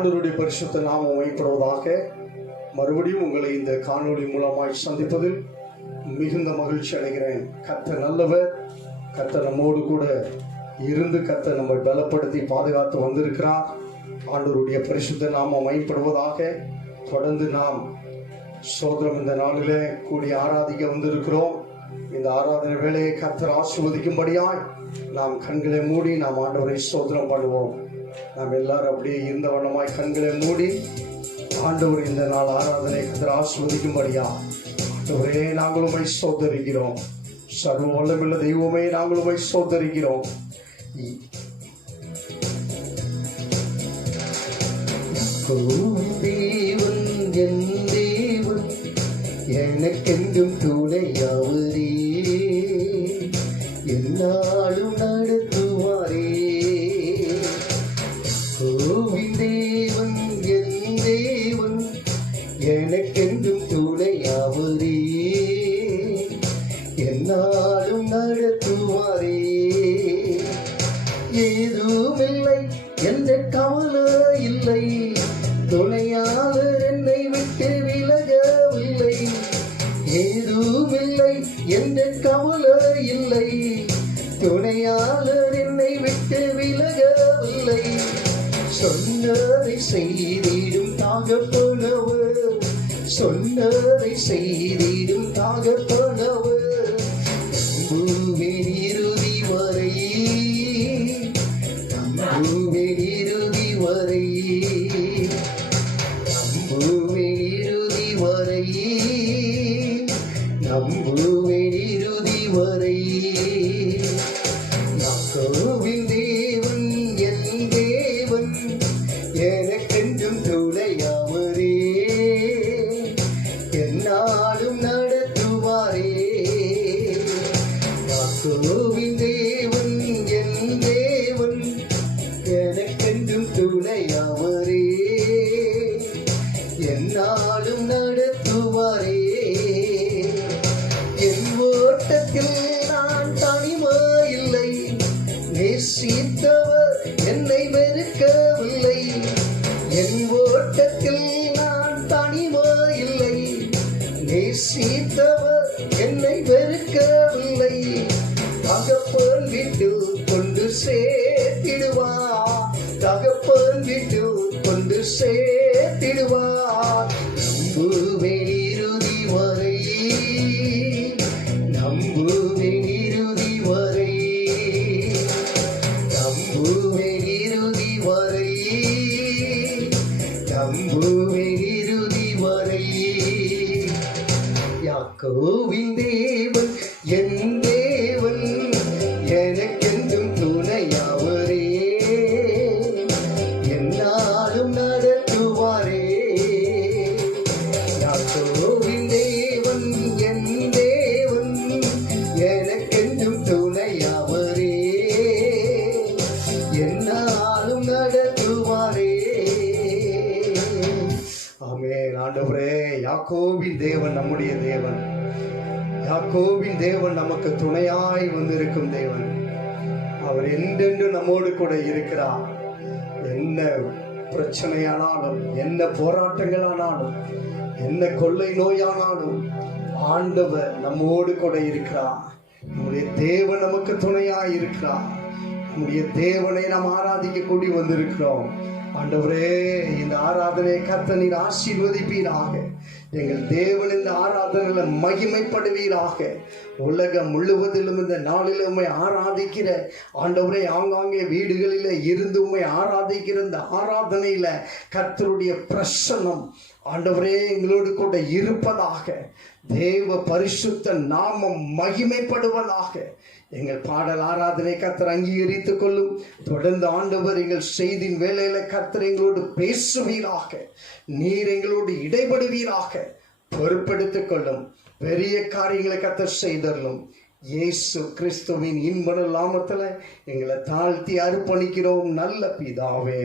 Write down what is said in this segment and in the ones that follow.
ஆண்டவருடைய பரிசுத்த நாமம் மையப்படுவதாக. மறுபடியும் உங்களை இந்த காணொளி மூலமாய் சந்திப்பதில் மிகுந்த மகிழ்ச்சி அடைகிறேன். கர்த்தர் நல்லவர். கர்த்தர் நம்மோடு கூட இருந்து கர்த்தர் நம்மை பலப்படுத்தி பாதுகாத்து வந்திருக்கிறார். ஆண்டவருடைய பரிசுத்த நாமம் மையப்படுவதாக. தொடர்ந்து நாம் சோதரம் இந்த நாளிலே கூடி ஆராதிக்க வந்திருக்கிறோம். இந்த ஆராதனை வேலையை கர்த்தர் ஆசீர்வதிக்கும்படியாய் நாம் கண்களை மூடி நாம் ஆண்டவரை சோதனம் பண்ணுவோம். நாம் எல்லாரும் அப்படியே இருந்த வண்ணமாய் கண்களை மூடி ஆண்டவர் இந்த நாள் ஆராதனை கர்த்தர் ஆசீர்வதிக்கும்படியா ஆண்டவரே நாங்களும் சோதரிக்கிறோம். சர்வ வல்லமையுள்ள தெய்வமே நாங்களும் சோதரிக்கிறோம். தேவன் என் தேவன் எனக்கென்றும் துணையாவரே, என்னாலும் நடத்துவாரே. கோவின் தேவன் என் தேவன் எனக்கென்றும் துணையாவரே, என்னாலும் நடத்துவாரே. ஏதுமில்லை என்ற கவலை இல்லை, துணையாளர் என்னை விட்டு விலகவில்லை. ஏதுமில்லை என்ற கவலை இல்லை, துணையாளர் என்னை விட்டு விலகவில்லை. சொன்னதை செய்திடும் தகப்பனவர், சொன்னதை செய்திடும் தகப்பனவர். நம்புவேன் இறுதி வரை, நம்புவேன் இறுதி வரை, நம்புவேன் இறுதி வரை, நம்புவேன் இறுதி வரை. யாக்கோபின் தேவன் என் தேவன் எனக்கென்றும் துணையாவரே, என்னாலும் நடத்துவாரே. யாக்கோபின் தேவன் என் தேவன் எனக்கென்றும் துணையாவரே, என்னாலும் நடத்துவாரே. என் ஓட்டத்தில் நான் தனிமையில்லை, நேசித்தவர் என்னை வெறுக்கவில்லை. என் ஓட்டத்தில் நான் தனிமையில்லை, நேசித்தவர் என்னை வெறுக்கவில்லை. தகப்பன் வீட்டில் கொண்டு சேர்த்திடுவார், தகப்பன் வீட்டில் கொண்டு சேர்த்திடுவார். நம்புவேன் இறுதி வரை, நம்புவேன் இறுதி வரை, நம்புவேன் இறுதி வரை, நம்புவேன் இறுதி வரை. யாக்கோபின் தேவன் என் தேவன் எனக்கென்றும் துணையாவரே, என்னாலும் நடத்துவாரே. யாக்கோபின் தேவன் என் தேவன் எனக்கென்றும் துணையாவரே, என்னாலும் நடத்துவாரே. ஆமென். ஆண்டவரே, யாக்கோபின் தேவன் நம்முடைய தேவன். யாக்கோபின் தேவன் நமக்கு துணையாய் வந்திருக்கும் தேவன். அவர் என்றென்று நம்மோடு கூட இருக்கிறார். என்ன பிரச்சனையானாலும், என்ன போராட்டங்களானாலும், என்ன கொள்ளை நோயானாலும் ஆண்டவர் நம்மோடு கூட இருக்கிறார். நம்முடைய தேவன் நமக்கு துணையாய் இருக்கிறார். நம்முடைய தேவனை நாம் ஆராதிக்க கூடி வந்திருக்கிறோம். ஆண்டவரே, இந்த ஆராதனை கர்த்தர் நீர் ஆசீர்வதிப்பீராக. எங்கள் தேவன் இந்த ஆராதனையில மகிமைப்படுவீராக. உலகம் முழுவதிலும் இந்த நாளில் உம்மை ஆராதிக்கிற ஆண்டவரே, ஆங்காங்கே வீடுகளில இருந்து உம்மை ஆராதிக்கிற இந்த ஆராதனையில கர்த்தருடைய பிரசன்னம் ஆண்டவரே எங்களோடு கூட இருப்பதாக. தேவ பரிசுத்த நாமம் மகிமைப்படுவதாக. எங்கள் பாடல் ஆராதனை கர்த்தர் அங்கீகரித்துக் கொள்ளும். தொடர்ந்து ஆண்டவர் எங்கள் செய்தின் வேலையில கர்த்தர் எங்களோடு பேசுவீராக. நீர் எங்களோடு இடைபடுவீராக. பொறுப்பெடுத்துக் கொள்ளும். பெரிய காரியங்களை கர்த்தர் செய்தரலும். இயேசு கிறிஸ்துவின் இன்ப நாமத்துல எங்களை தாழ்த்தி அர்ப்பணிக்கிறோம் நல்ல பிதாவே.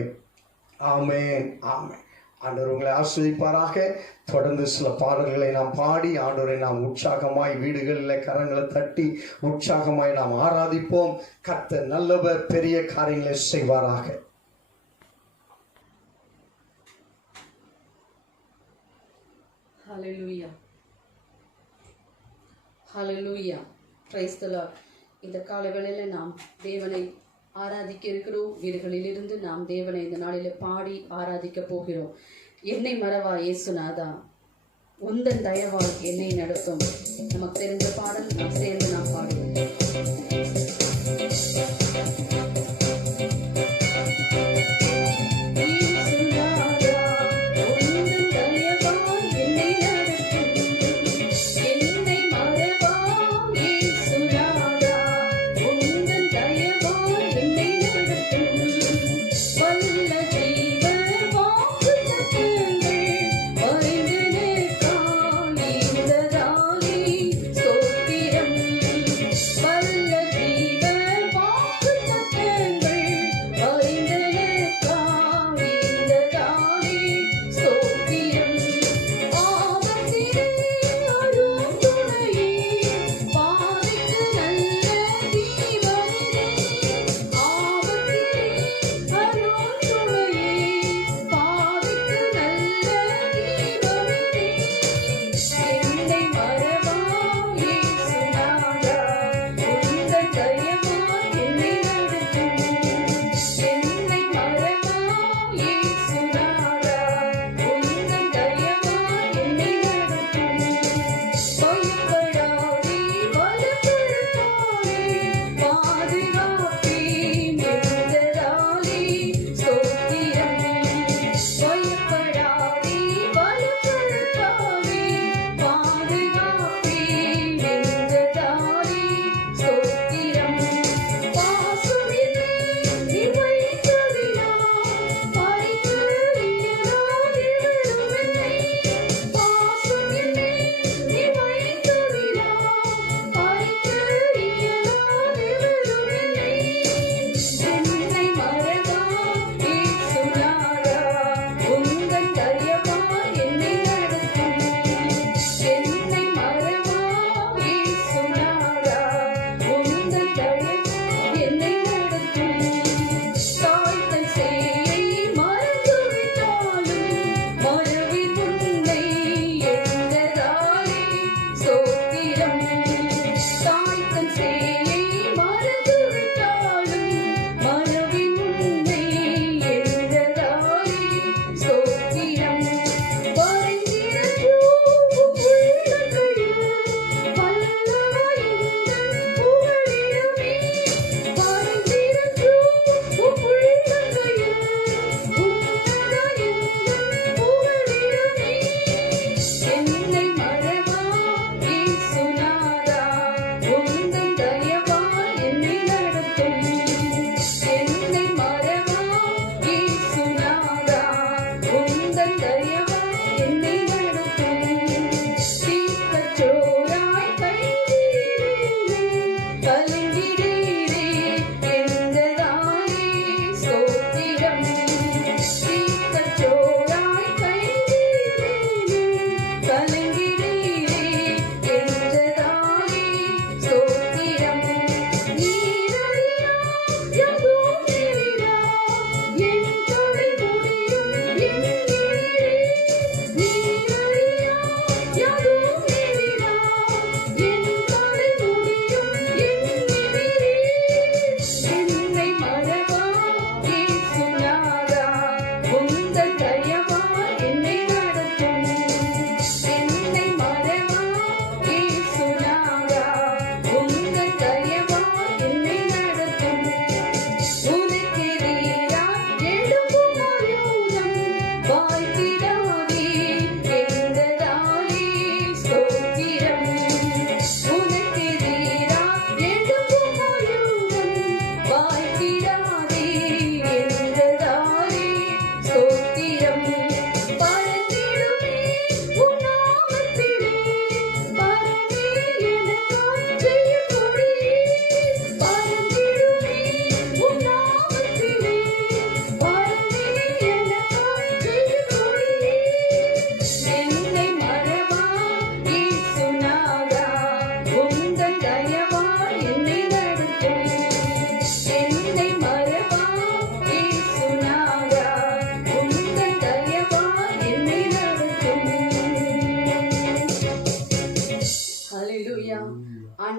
ஆமென், ஆமென். ஆண்டவர் உங்களை ஆசீர்வதிப்பாராக. தொடர்ந்து சில பாடல்களை நாம் பாடி ஆண்டவரை நாம் உற்சாகமாய் வீடுகளில் கரங்களை தட்டி உற்சாகமாய் நாம் ஆராதிப்போம். கர்த்தர் நல்லவர், பெரிய காரியங்களை செய்வாராக. ஹalleluya ஹalleluya praise the lord. இந்த காலை வேளையில நாம் தேவனை ஆராதிக்க இருக்கிறோம். வீடுகளிலிருந்து நாம் தேவனை இந்த நாளில பாடி ஆராதிக்க போகிறோம். என்னை மறவா இயேசுநாதா, உந்தன் தயவால் என்னை நடத்தும். நமக்கு தெரிந்த பாடல் நாம் சேர்ந்து நாம் பாடுவோம்.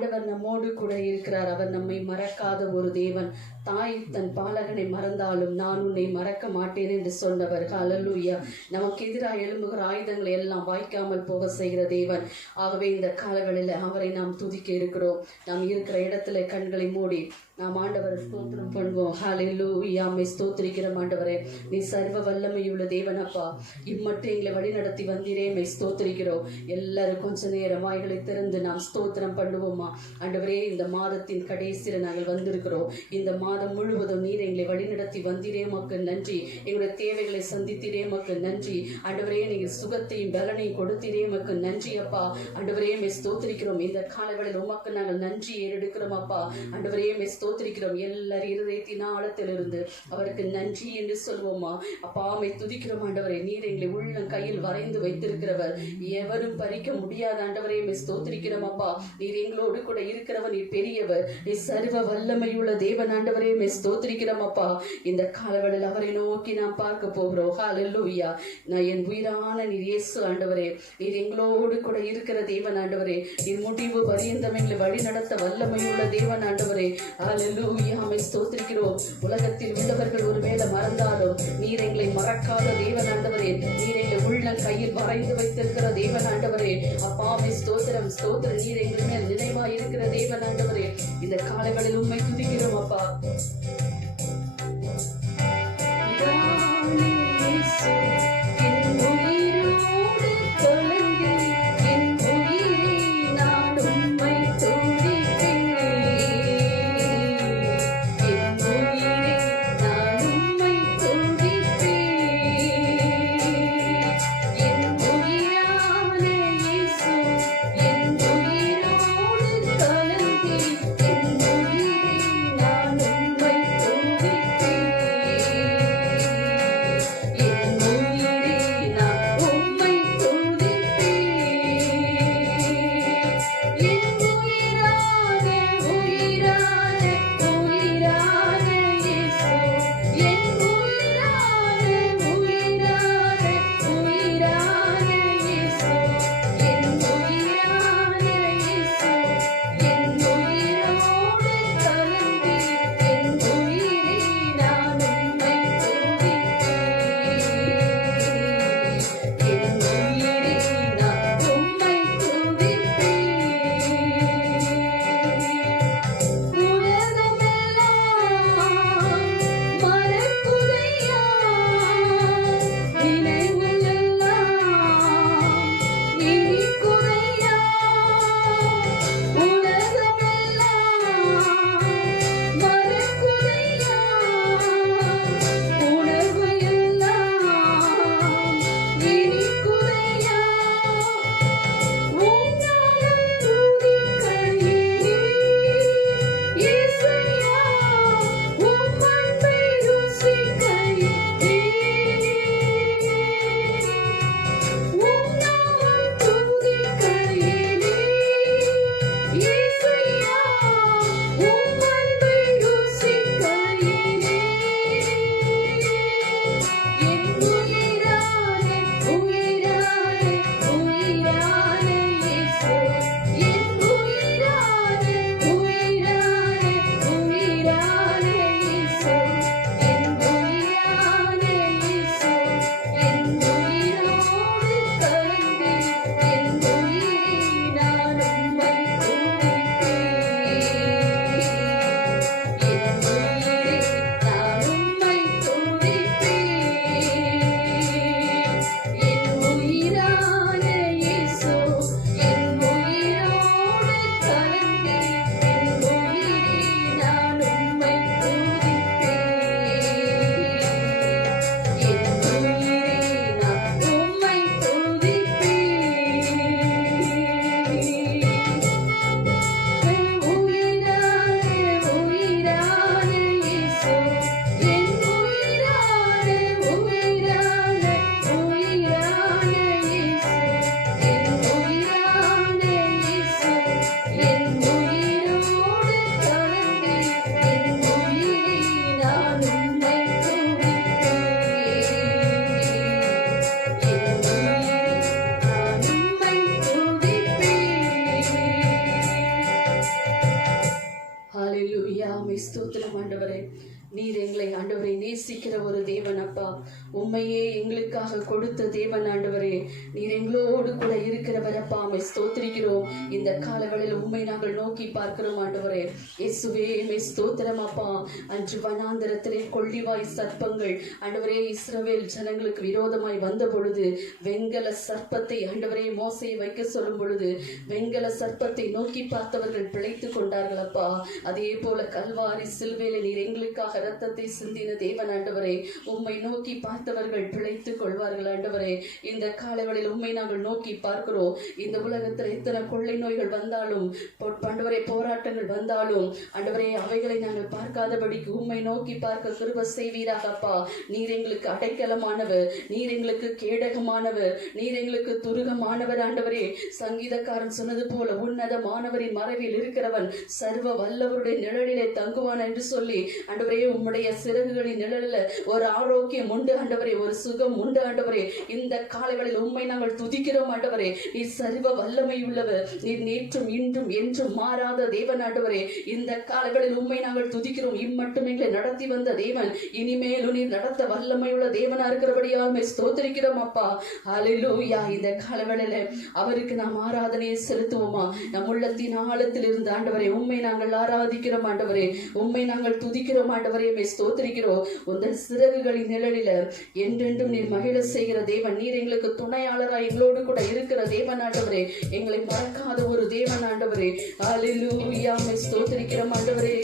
ஆண்டவர் நம்மோடு கூட இருக்கிறார். அவர் நம்மை மறக்காத ஒரு தேவன். தாய் தன் பாலகனை மறந்தாலும் நான் உன்னை மறக்க மாட்டேன் என்று சொன்னவர். ஹல்லேலூயா. நமக்கு எதிராக எழும்புகிற ஆயுதங்களை எல்லாம் வாய்க்காமல் போக செய்கிற தேவன். ஆகவே இந்த காலவெளியில் அவரை நாம் துதிக்க இருக்கிறோம். நாம் இருக்கிற இடத்துல கண்களை மூடி நாம் ஆண்டவரை ஸ்தோத்திரம் பண்ணுவோம். ஹல்லேலூயா. மை ஸ்தோத்திரிக்கிறோம் ஆண்டவரே. நீ சர்வ வல்லமையுள்ள தேவனப்பா. இம்மட்டும் எங்களை வழி நடத்தி வந்தீரே. மை ஸ்தோத்திரிக்கிறோம். எல்லாரும் கொஞ்ச நேரம் வாய்களை திறந்து நாம் ஸ்தோத்திரம் பண்ணுவோமா. ஆண்டவரே, இந்த மாதத்தின் கடைசியில் நாங்கள் வந்திருக்கிறோம். இந்த மாதம் முழுவதும் நீர் எங்களை வழிநடத்தி வந்தீரே, உமக்கு நன்றி. எங்களுடைய தேவைகளை சந்தித்தீரே, உமக்கு நன்றி. ஆண்டவரே, நீங்கள் சுகத்தையும் பலனையும் கொடுத்தீரே, உமக்கு நன்றி அப்பா. ஆண்டவரே, மை ஸ்தோத்திரிக்கிறோம். இந்த காலவெளியில் உமக்கு நாங்கள் நன்றி ஏறெடுக்கிறோம் அப்பா. ஆண்டவரே, மை ஸ்தோத்திரிக்கிறோம். எல்லாரும் இருதயத்தின் ஆழத்திலிருந்து அவருக்கு நன்றி என்று சொல்வோமா. அப்பா, மை துதிக்கிறோம் ஆண்டவரே. நீர் எங்களை உள்ள கையில் வரைந்து வைத்திருக்கிறவர், எவரும் பறிக்க முடியாத ஆண்டவரே. மை ஸ்தோத்திரிக்கிறோம் அப்பா. நீர் எங்களோடு கூட இருக்கிறவர், நீர் பெரியவர், நீர் சர்வ வல்லமையுள்ள தேவன் ஆண்டவரே. மை ஸ்தோத்திரிக்கிறோம் அப்பா. இந்த காலவெளியில் அவரை நோக்கி நாம் பார்க்க போகிறோம். ஹல்லேலூயா. நான் என் உயிரான நீர் இயேசு ஆண்டவரே. நீர் எங்களோடு கூட இருக்கிற தேவன் ஆண்டவரே. நீர் முடிவு பரியந்தம் எங்களை வழி நடத்த வல்லமையுள்ள தேவன் ஆண்டவரே. ஹல்லேலூயா. மை ஸ்தோத்திரிக்கிறோம். உலகத்தில் உள்ளவர்கள் ஒருவேளை மறந்தாலும் நீர் எங்களை மறக்காத தேவன் ஆண்டவரே. நீர் எங்களை உள்ள கையில் வரைந்து வைத்திருக்கிற தேவன் ஆண்டவரே. அப்பா, மை ஸ்தோத்திரம் ஸ்தோத்திரம். நீர் எங்கள் மேல் நினைவாய் இருக்கிற தேவன் ஆண்டவரே. இந்த காலங்களில் உண்மை துதிக்கிறோம் அப்பா. நீர் எங்களை ஆண்டவரை நேசிக்கிற ஒரு தேவன் அப்பா. உண்மையே எங்களுக்காக கொடுத்த தேவன் ஆண்டவரே. நீர் எங்களோடு கூட இருக்கிறவர் அப்பா. உம்மை ஸ்தோத்திரிக்கிறோம். இந்த காலவெளியில் உண்மை நாங்கள் நோக்கி பார்க்கிறோம் ஆண்டவரே. இயேசுவே உம்மை ஸ்தோத்திரம் அப்பா. அன்று வனாந்தரத்திலே கொள்ளிவாய் சர்ப்பங்கள் ஆண்டவரே இஸ்ரவேல் ஜனங்களுக்கு விரோதமாய் வந்த பொழுது வெண்கல சர்ப்பத்தை ஆண்டவரே மோசையை வைக்க சொல்லும் பொழுது வெண்கல சர்ப்பத்தை நோக்கி பார்த்தவர்கள் பிழைத்து கொண்டார்கள் அப்பா. அதே போல கல்வாரி சிலுவையிலே நீர் எங்களுக்காக ரத்தத்தை சிந்தின தேவன் ஆண்டவரே. உம்மை நோக்கி பார்த்தவர்கள் பிழைத்துக் கொள்வார்கள் ஆண்டவரே. இந்த காலவெளியில் உம்மை நாங்கள் நோக்கி பார்க்கிறோம். இந்த உலகத்தில் எத்தனை கொள்ளை நோய்கள் வந்தாலும் ஆண்டவரே போராட்டங்கள் வந்தாலும் ஆண்டவரே அவைகளை நாங்கள் பார்க்காதபடிக்கு உம்மை நோக்கி பார்க்க கிருபை செய்வீராக அப்பா. நீர் எங்களுக்கு அடைக்கலமானவர், நீர் எங்களுக்கு கேடகமானவர், நீர் எங்களுக்கு துருகமானவர் ஆண்டவரே. சங்கீதக்காரன் சொன்னது போல உன்னதமானவரின் மறைவில் இருக்கிறவன் சர்வ வல்லவருடைய நிழலிலே தங்குவான் என்று சொல்லி ஆண்டவரே உம்முடைய சிறகுகளின் நிழலில் ஒரு ஆரோக்கியம் உண்டு ஆண்டவரே, ஒரு சுகம் உண்டு ஆண்டவரே. இந்த காலைகளில் உம்மை நாங்கள் துதிக்கிறோம் ஆண்டவரே. நீர் சர்வ வல்லமை உள்ளவர், நீர் நேற்றும் இன்றும் என்றும் மாறாத தேவன் ஆண்டவரே. இந்த காலைகளில் உம்மை நாங்கள் துதிக்கிறோம். இம்மட்டும் எங்களை நடத்தி வந்த தேவன் இனிமேலும் நீர் நடத்த வல்லமை உள்ள தேவனா இருக்கிறபடியால் ஸ்தோத்திரிக்கிறோம் அப்பா. ஹல்லேலூயா. இந்த காலைகளில் அவருக்கு நாம் ஆராதனையை செலுத்துவோமா? நம் உள்ளத்தின் ஆழத்தில் இருந்து ஆண்டவரே உம்மை நாங்கள் ஆராதிக்கிறோம் ஆண்டவரே. உம்மை நாங்கள் துதிக்கிறோம் ஆண்டவரே. ஸ்தோத்திரிக்கிறோம். உங்கள் சிறகுகளின் நிழலில என்றென்றும் நீர் மகிழ செய்கிற தேவன். நீர் எங்களுக்கு துணையாளராய் எங்களோடு கூட இருக்கிற தேவன் ஆண்டவரே. எங்களை மறக்காத ஒரு தேவன் ஆண்டவரே. ஹல்லேலூயா. ஸ்தோத்திரிக்கிறோம் ஆண்டவரே.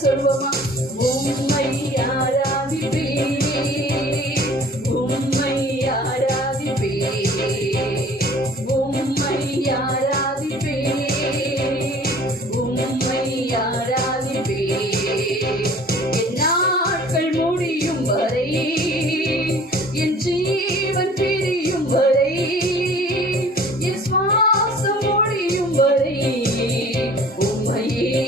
சொல்வோமா? உம்மை ஆராதிப்பேன், உம்மை ஆராதிப்பேன், உம்மை ஆராதிப்பேன், உம்மை ஆராதிப்பேன். என் நாட்கள் முடியும் வரை, என் ஜீவன் பிரியும் வரை, என் சுவாசம் முடியும் வரை உம்மையே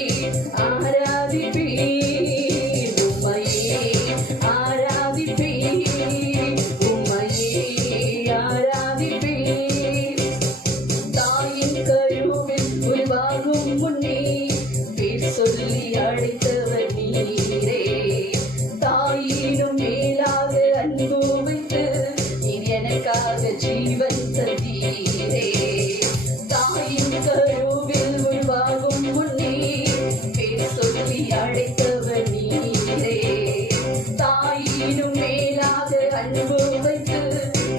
வைத்து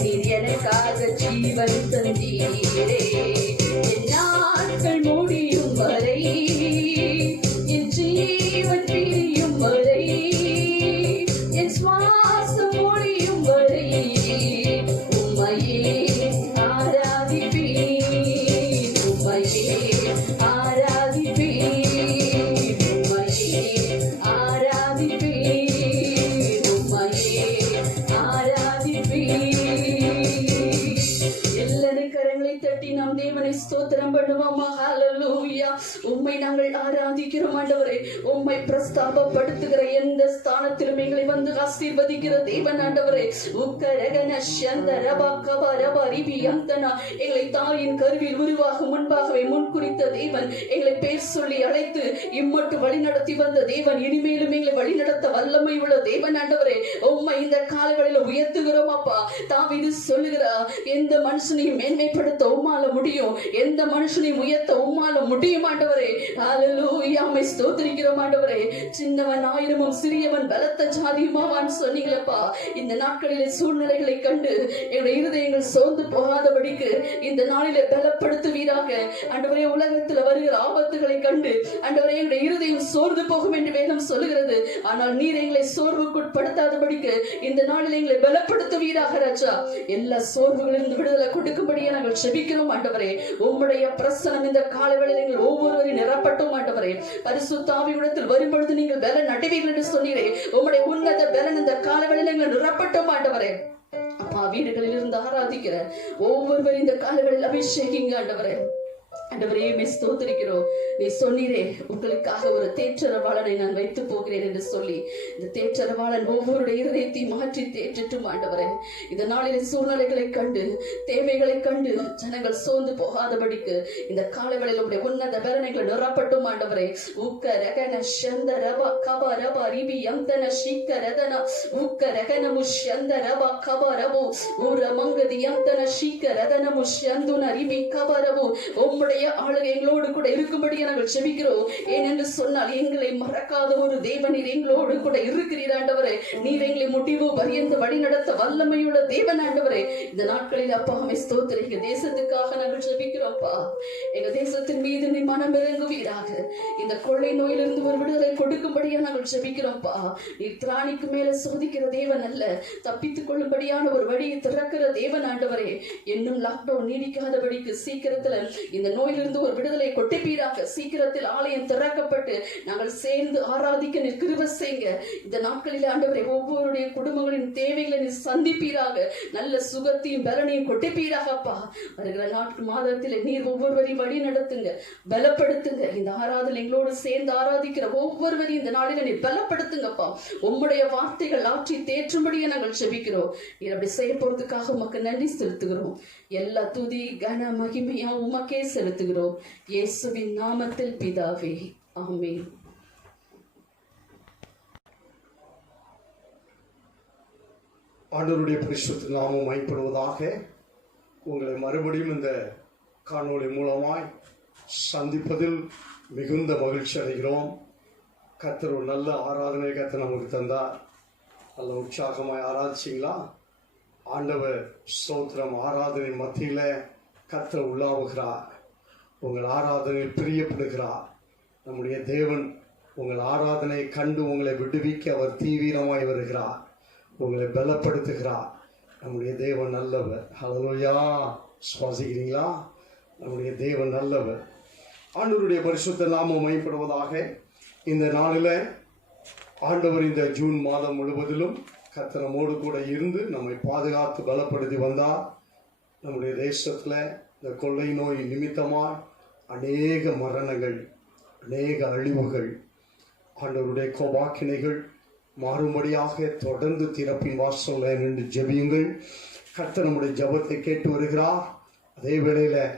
நீர் எனக்காக ஜீவன் தந்தீரே. என் நாட்கள் முடியும் வரை, என் ஜீவன் பிரியும் வரை, என் சுவாசம் முடியும் வரை உம்மையே ஆராதிப்பேன், உம்மையே ஆராதிப்பேன், உம்மையே ஆராதிப்பேன், உம்மையே ஆராதிப்பேன். எல்லாரும் கரங்களை தட்டி நாம் தேவனை ஸ்தோத்திரம் பண்ணுவோமா? ஹல்லேலூயா. உம்மை நாங்கள் ஆராதிக்கிறோம் ஆண்டவரே. உம்மை பிரஸ்தாபப்படுத்துகிற எந்த ஸ்தானத்திலும் எங்களை வந்து ஆசீர்வதிக்கிற தேவன் ஆண்டவரே. உக்கரகன சந்தரபா கபரபா ரிபி அந்தனா, எங்களை தாயின் கருவில் உருவாகும் முன்பாகவே முன்குறித்த தேவன், எங்களை பேர் சொல்லி அழைத்து இம்மட்டு வழிநடத்தி வந்த தேவன், இனிமேலும் எங்களை வழிநடத்த வல்லமை உள்ள தேவன் ஆண்டவரே. உம்மை இந்த காலங்களில் உயர்த்துகிறோம் அப்பா. தாவீது சொல்லுகிறார், எந்த மனுஷனையும் மேன்மைப்படுத்த உம்மால முடியும், எந்த மனுஷனையும் உயர்த்த உம்மால முடியும் ஆண்டவரே. ஹல்லேலூயா. உம்மை ஸ்தோத்திரிக்கிறோம் ஆண்டவரே. சின்னவன் ஆயிரமும் சிறியவன் பலத்த ஜாதியுமாவான் சொன்னீங்களப்பா. இந்த நாட்களிலே சூழ்நிலைகளை கண்டு எங்களுடைய இருதயங்கள் சோர்ந்து போகாதபடிக்கு இந்த நாளிலே பலப்படுத்துவீராக ஆண்டவரே. உலகத்தில் வருகிற ஆபத்துகளை கண்டு ஆண்டவரே எங்களுடைய இருதயம் சோர்ந்து போகும் என்று வேதம் சொல்லுகிறது. ஆனால் நீர் எங்களை சோர்வுக்குட்படுத்தாதபடிக்கு இந்த நாளில் எங்களை பலப்படுத்துவீராக ராஜா. எல்லா சோர்வுகளிலிருந்து விடுதலை கொடுக்கும்படியே நாங்கள் செபிக்கிறோம் ஆண்டவரே. உம்முடைய பிரசனம் இந்த காலவேளையில் எங்கள் ஒவ்வொருவரையும் நிரப்பட்டும் ஆண்டவரே. பரிசுத்த ஆவியிடத்தில் வரும்பொழுது நீங்கள் பலன் அடைவீர்கள் என்று சொன்னீரே. உம்முடைய உன்னத பலன் இந்த காலவேளையில் எங்கள் நிரப்பட்டும் ஆண்டவரே. அப்பா, வீடுகளில் இருந்து ஆராதிக்கிற ஒவ்வொருவரும் இந்த காலவேளையில் அபிஷேகிங்க ஆண்டவரே. ஆண்டவரே ஸ்தோத்திரிக்கிறோம். நீ சொன்னீரே, உங்களுக்காக ஒரு தேற்றரவாளனை நான் வைத்து போகிறேன் என்று சொல்லி, இந்த தேற்றரவாளன் ஒவ்வொருடைய இருதயத்தை மாற்றி தேற்றட்டும் ஆண்டவரே. இந்த நாளில் சூழ்நிலைகளை கண்டு தேவைகளை கண்டு ஜனங்கள் சோர்ந்து போகாதபடிக்கு இந்த காலவேளையில் உடைய உன்னத பலனைகளை நிரப்பட்டும் ஆண்டவரே. உக்க ரகன சந்த ரபா கபா ரபா ரிபி அந்தன ஷிக்க ரதன உக்க ரகனமு சந்த ரபா கபா ரபோ ஊர மங்கதி அந்தன ஷிக்க ரதனமு சந்துன ரிபி கபா ரபோ. உம்முடைய ஆளுகை எங்களோடு கூட இருக்கும்படி நாங்கள் செபிக்கிறோம். ஏனென்று சொன்னால் எங்களை மறக்காத ஒரு தேவனீர் எங்களோடு கூட இருக்கிறீர் ஆண்டவரே. நீர் எங்களை முடிவு பரியந்த வழி நடத்த வல்லமையுள்ள தேவன் ஆண்டவரே. இந்த நாட்களில் அப்பா அம்மை ஸ்தோத்திரிக்க தேசத்துக்காக நாங்கள் செபிக்கிறோம்ப்பா. எங்க தேசத்தின் மீது நீ மனம் இறங்குவீராக. இந்த கொள்ளை நோயிலிருந்து ஒரு விடுதலை கொடுக்கும்படியா நாங்கள் செபிக்கிறோம்ப்பா. நீர் திராணிக்கு மேல சோதிக்கிற தேவன் அல்ல, தப்பித்துக் கொள்ளும்படியான ஒரு வழியை திறக்கிற தேவன் ஆண்டவரே. இன்னும் லாக்டவுன் நீடிக்காதபடிக்கு சீக்கிரத்துல இந்த நோயிலிருந்து ஒரு விடுதலை கொட்டிப்பீராக. சீக்கிரத்தில் ஆலயம் திறக்கப்பட்டு நாங்கள் சேர்ந்து ஆராதிக்க நீர் கிருபை செய்யுங்க. இந்த நாட்களில் ஆண்டவரே ஒவ்வொருடைய குடும்பங்களின் தேவைகளை நீர் சந்திப்பீராக. நல்ல சுகத்தையும் பலனையும் கொட்டிப்பீராகப்பா. வருகிற நாட்கள் மாதத்தில் நீர் ஒவ்வொருவரையும் வழி நடத்துங்க, பலப்படுத்துங்க. இந்த ஆராதனை எங்களோடு சேர்ந்து ஆராதிக்கிற ஒவ்வொருவரையும் இந்த நாளில நீர் பலப்படுத்துங்கப்பா. உம்முடைய வார்த்தைகள் ஆற்றி தேற்றும்படியே நாங்கள் செபிக்கிறோம். நீர் அப்படி செய்ய போறதுக்காக உமக்கு நன்றி செலுத்துகிறோம். எல்லா துதி கன மகிமையா உமக்கே செலுத்துகிறோம். இயேசுவின் நாமத்தில் பிதாவே, ஆமென். ஆண்டவருடைய பரிசுத்த நாமம் மைப்படுவதாக. உங்களை மறுபடியும் இந்த காணொளி மூலமாய் சந்திப்பதில் மிகுந்த மகிழ்ச்சி அடைகிறோம். கர்த்தர் ஒரு நல்ல ஆராதனை கர்த்தர் நமக்கு தந்தார். நல்ல உற்சாகமாய் ஆராதிச்சிங்களா? ஆண்டவர் ஸ்தோத்திரம். ஆராதனை மத்தியில் கர்த்தர் உலாவுகிறார். உங்கள் ஆராதனையில் பிரியப்படுகிறார். நம்முடைய தேவன் உங்கள் ஆராதனை கண்டு உங்களை விடுவிக்க அவர் தீவிரமாய் வருகிறார். உங்களை பலப்படுத்துகிறார். நம்முடைய தேவன் நல்லவர். ஹல்லேலூயா. சுவாசிக்கிறீங்களா? நம்முடைய தேவன் நல்லவர். ஆண்டவருடைய பரிசுத்த நாமம் மையப்படுவதாக. இந்த நாளில் ஆண்டவர் இந்த ஜூன் மாதம் முழுவதிலும் கர்த்தர் நம்மோடு கூட இருந்து நம்மை பாதுகாத்து பலப்படுத்தி வந்தார். நம்முடைய தேசத்தில் இந்த கொள்ளை நோய் நிமித்தமாக அநேக மரணங்கள், அநேக அழிவுகள், ஆண்டவருடைய கோபாக்கினைகள் மாறும்படியாக தொடர்ந்து திறப்பின் வாசல்ல நின்று ஜெபியுங்கள். கர்த்தர் நம்முடைய ஜெபத்தை கேட்டு வருகிறார். அதே வேளையில்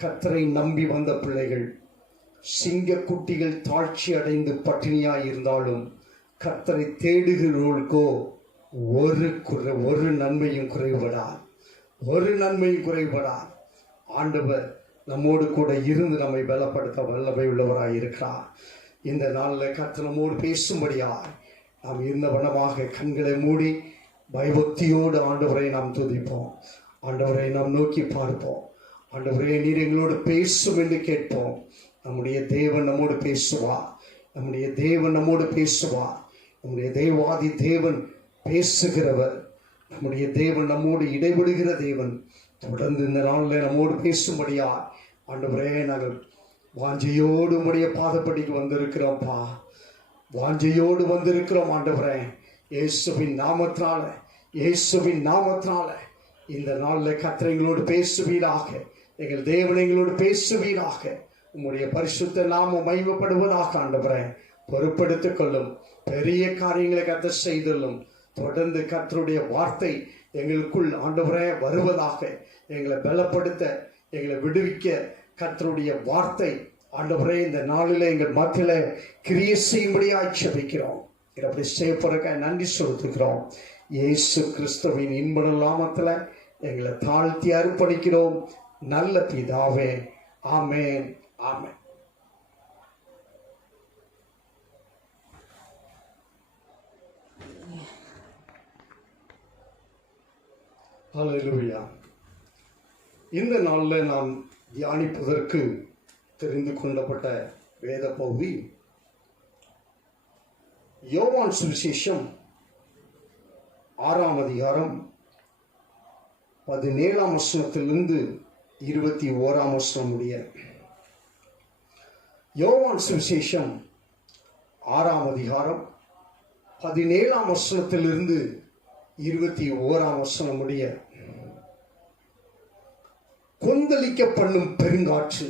கர்த்தரை நம்பி வந்த பிள்ளைகள், சிங்க குட்டிகள் தாழ்ச்சி அடைந்து பட்டினியாய் இருந்தாலும் கர்த்தரை தேடுகிறவர்களுக்கோ ஒரு நன்மையும் குறைபடார். ஒரு நன்மையும் குறைபடார். ஆண்டவர் நம்மோடு கூட இருந்து நம்மை பலப்படுத்த வல்லமை உள்ளவராய் இருக்கிறார். இந்த நாளில் கர்த்தர் நம்மோடு பேசும்படியாய் நாம் இருந்த வண்ணமாக கண்களை மூடி பயபக்தியோடு ஆண்டவரை நாம் துதிப்போம். ஆண்டவரை நாம் நோக்கி பார்ப்போம். ஆண்டவரே, நீர் எங்களோடு பேசும் என்று கேட்போம். நம்முடைய தேவன் நம்மோடு பேசுவார். நம்முடைய தேவன் நம்மோடு பேசுவார். நம்முடைய தேவாதி தேவன் பேசுகிறவர். நம்முடைய தேவன் நம்மோடு இடைபடுகிற தேவன். தொடர்ந்து இந்த நாளில் நம்மோடு பேசும்படியா ஆண்டவரே, நாங்கள் வாஞ்சையோடு உம்முடைய பாதப்படிக்கு வந்திருக்கிறோம்ப்பா. வாஞ்சையோடு வந்திருக்கிறோம் ஆண்டவரே. இயேசுவின் நாமத்தினால, இயேசுவின் நாமத்தினால இந்த நாளில் கர்த்தர் எங்களோடு பேசுவீராக. எங்கள் தேவன் எங்களோடு பேசுவீராக. உம்முடைய பரிசுத்த நாமம் மகிமைப்படுவதாக ஆண்டவரே. பொறுப்படுத்திக் கொள்ளும். பெரிய காரியங்களை கர்த்தர் செய்துள்ளும். தொடர்ந்து கர்த்தருடைய வார்த்தை எங்களுக்குள் ஆண்டவரே வருவதாக. எங்களை பலப்படுத்த, எங்களை விடுவிக்க கர்த்தருடைய வார்த்தை ஆண்டவரே இந்த நாளில் எங்கள் மத்தியில கிரியை செய்யும்படியாக ஜெபிக்கிறோம். அப்படி செய்யப்படுறக்க நன்றி செலுத்துகிறோம். இயேசு கிறிஸ்துவின் இன்ப நாமத்தில் எங்களை தாழ்த்தி அர்ப்பணிக்கிறோம். நல்ல பிதாவே, ஆமென், ஆமென். ஹல்லேலூயா. இந்த நாளில் நாம் தியானிப்பதற்கு தெரிந்து கொள்ளப்பட்ட வேத பகுதி யோவான் சுவிசேஷம் 6ஆம் அதிகாரம் 17ஆம் வசனத்திலிருந்து 21ஆம் வசனம் முடிய. யோவான் சுவிசேஷம் 6ஆம் அதிகாரம் 17ஆம் வசனத்திலிருந்து 21ஆம் வசனம் முடிய. கொந்தளிக்க பண்ணும் பெருங்காற்று.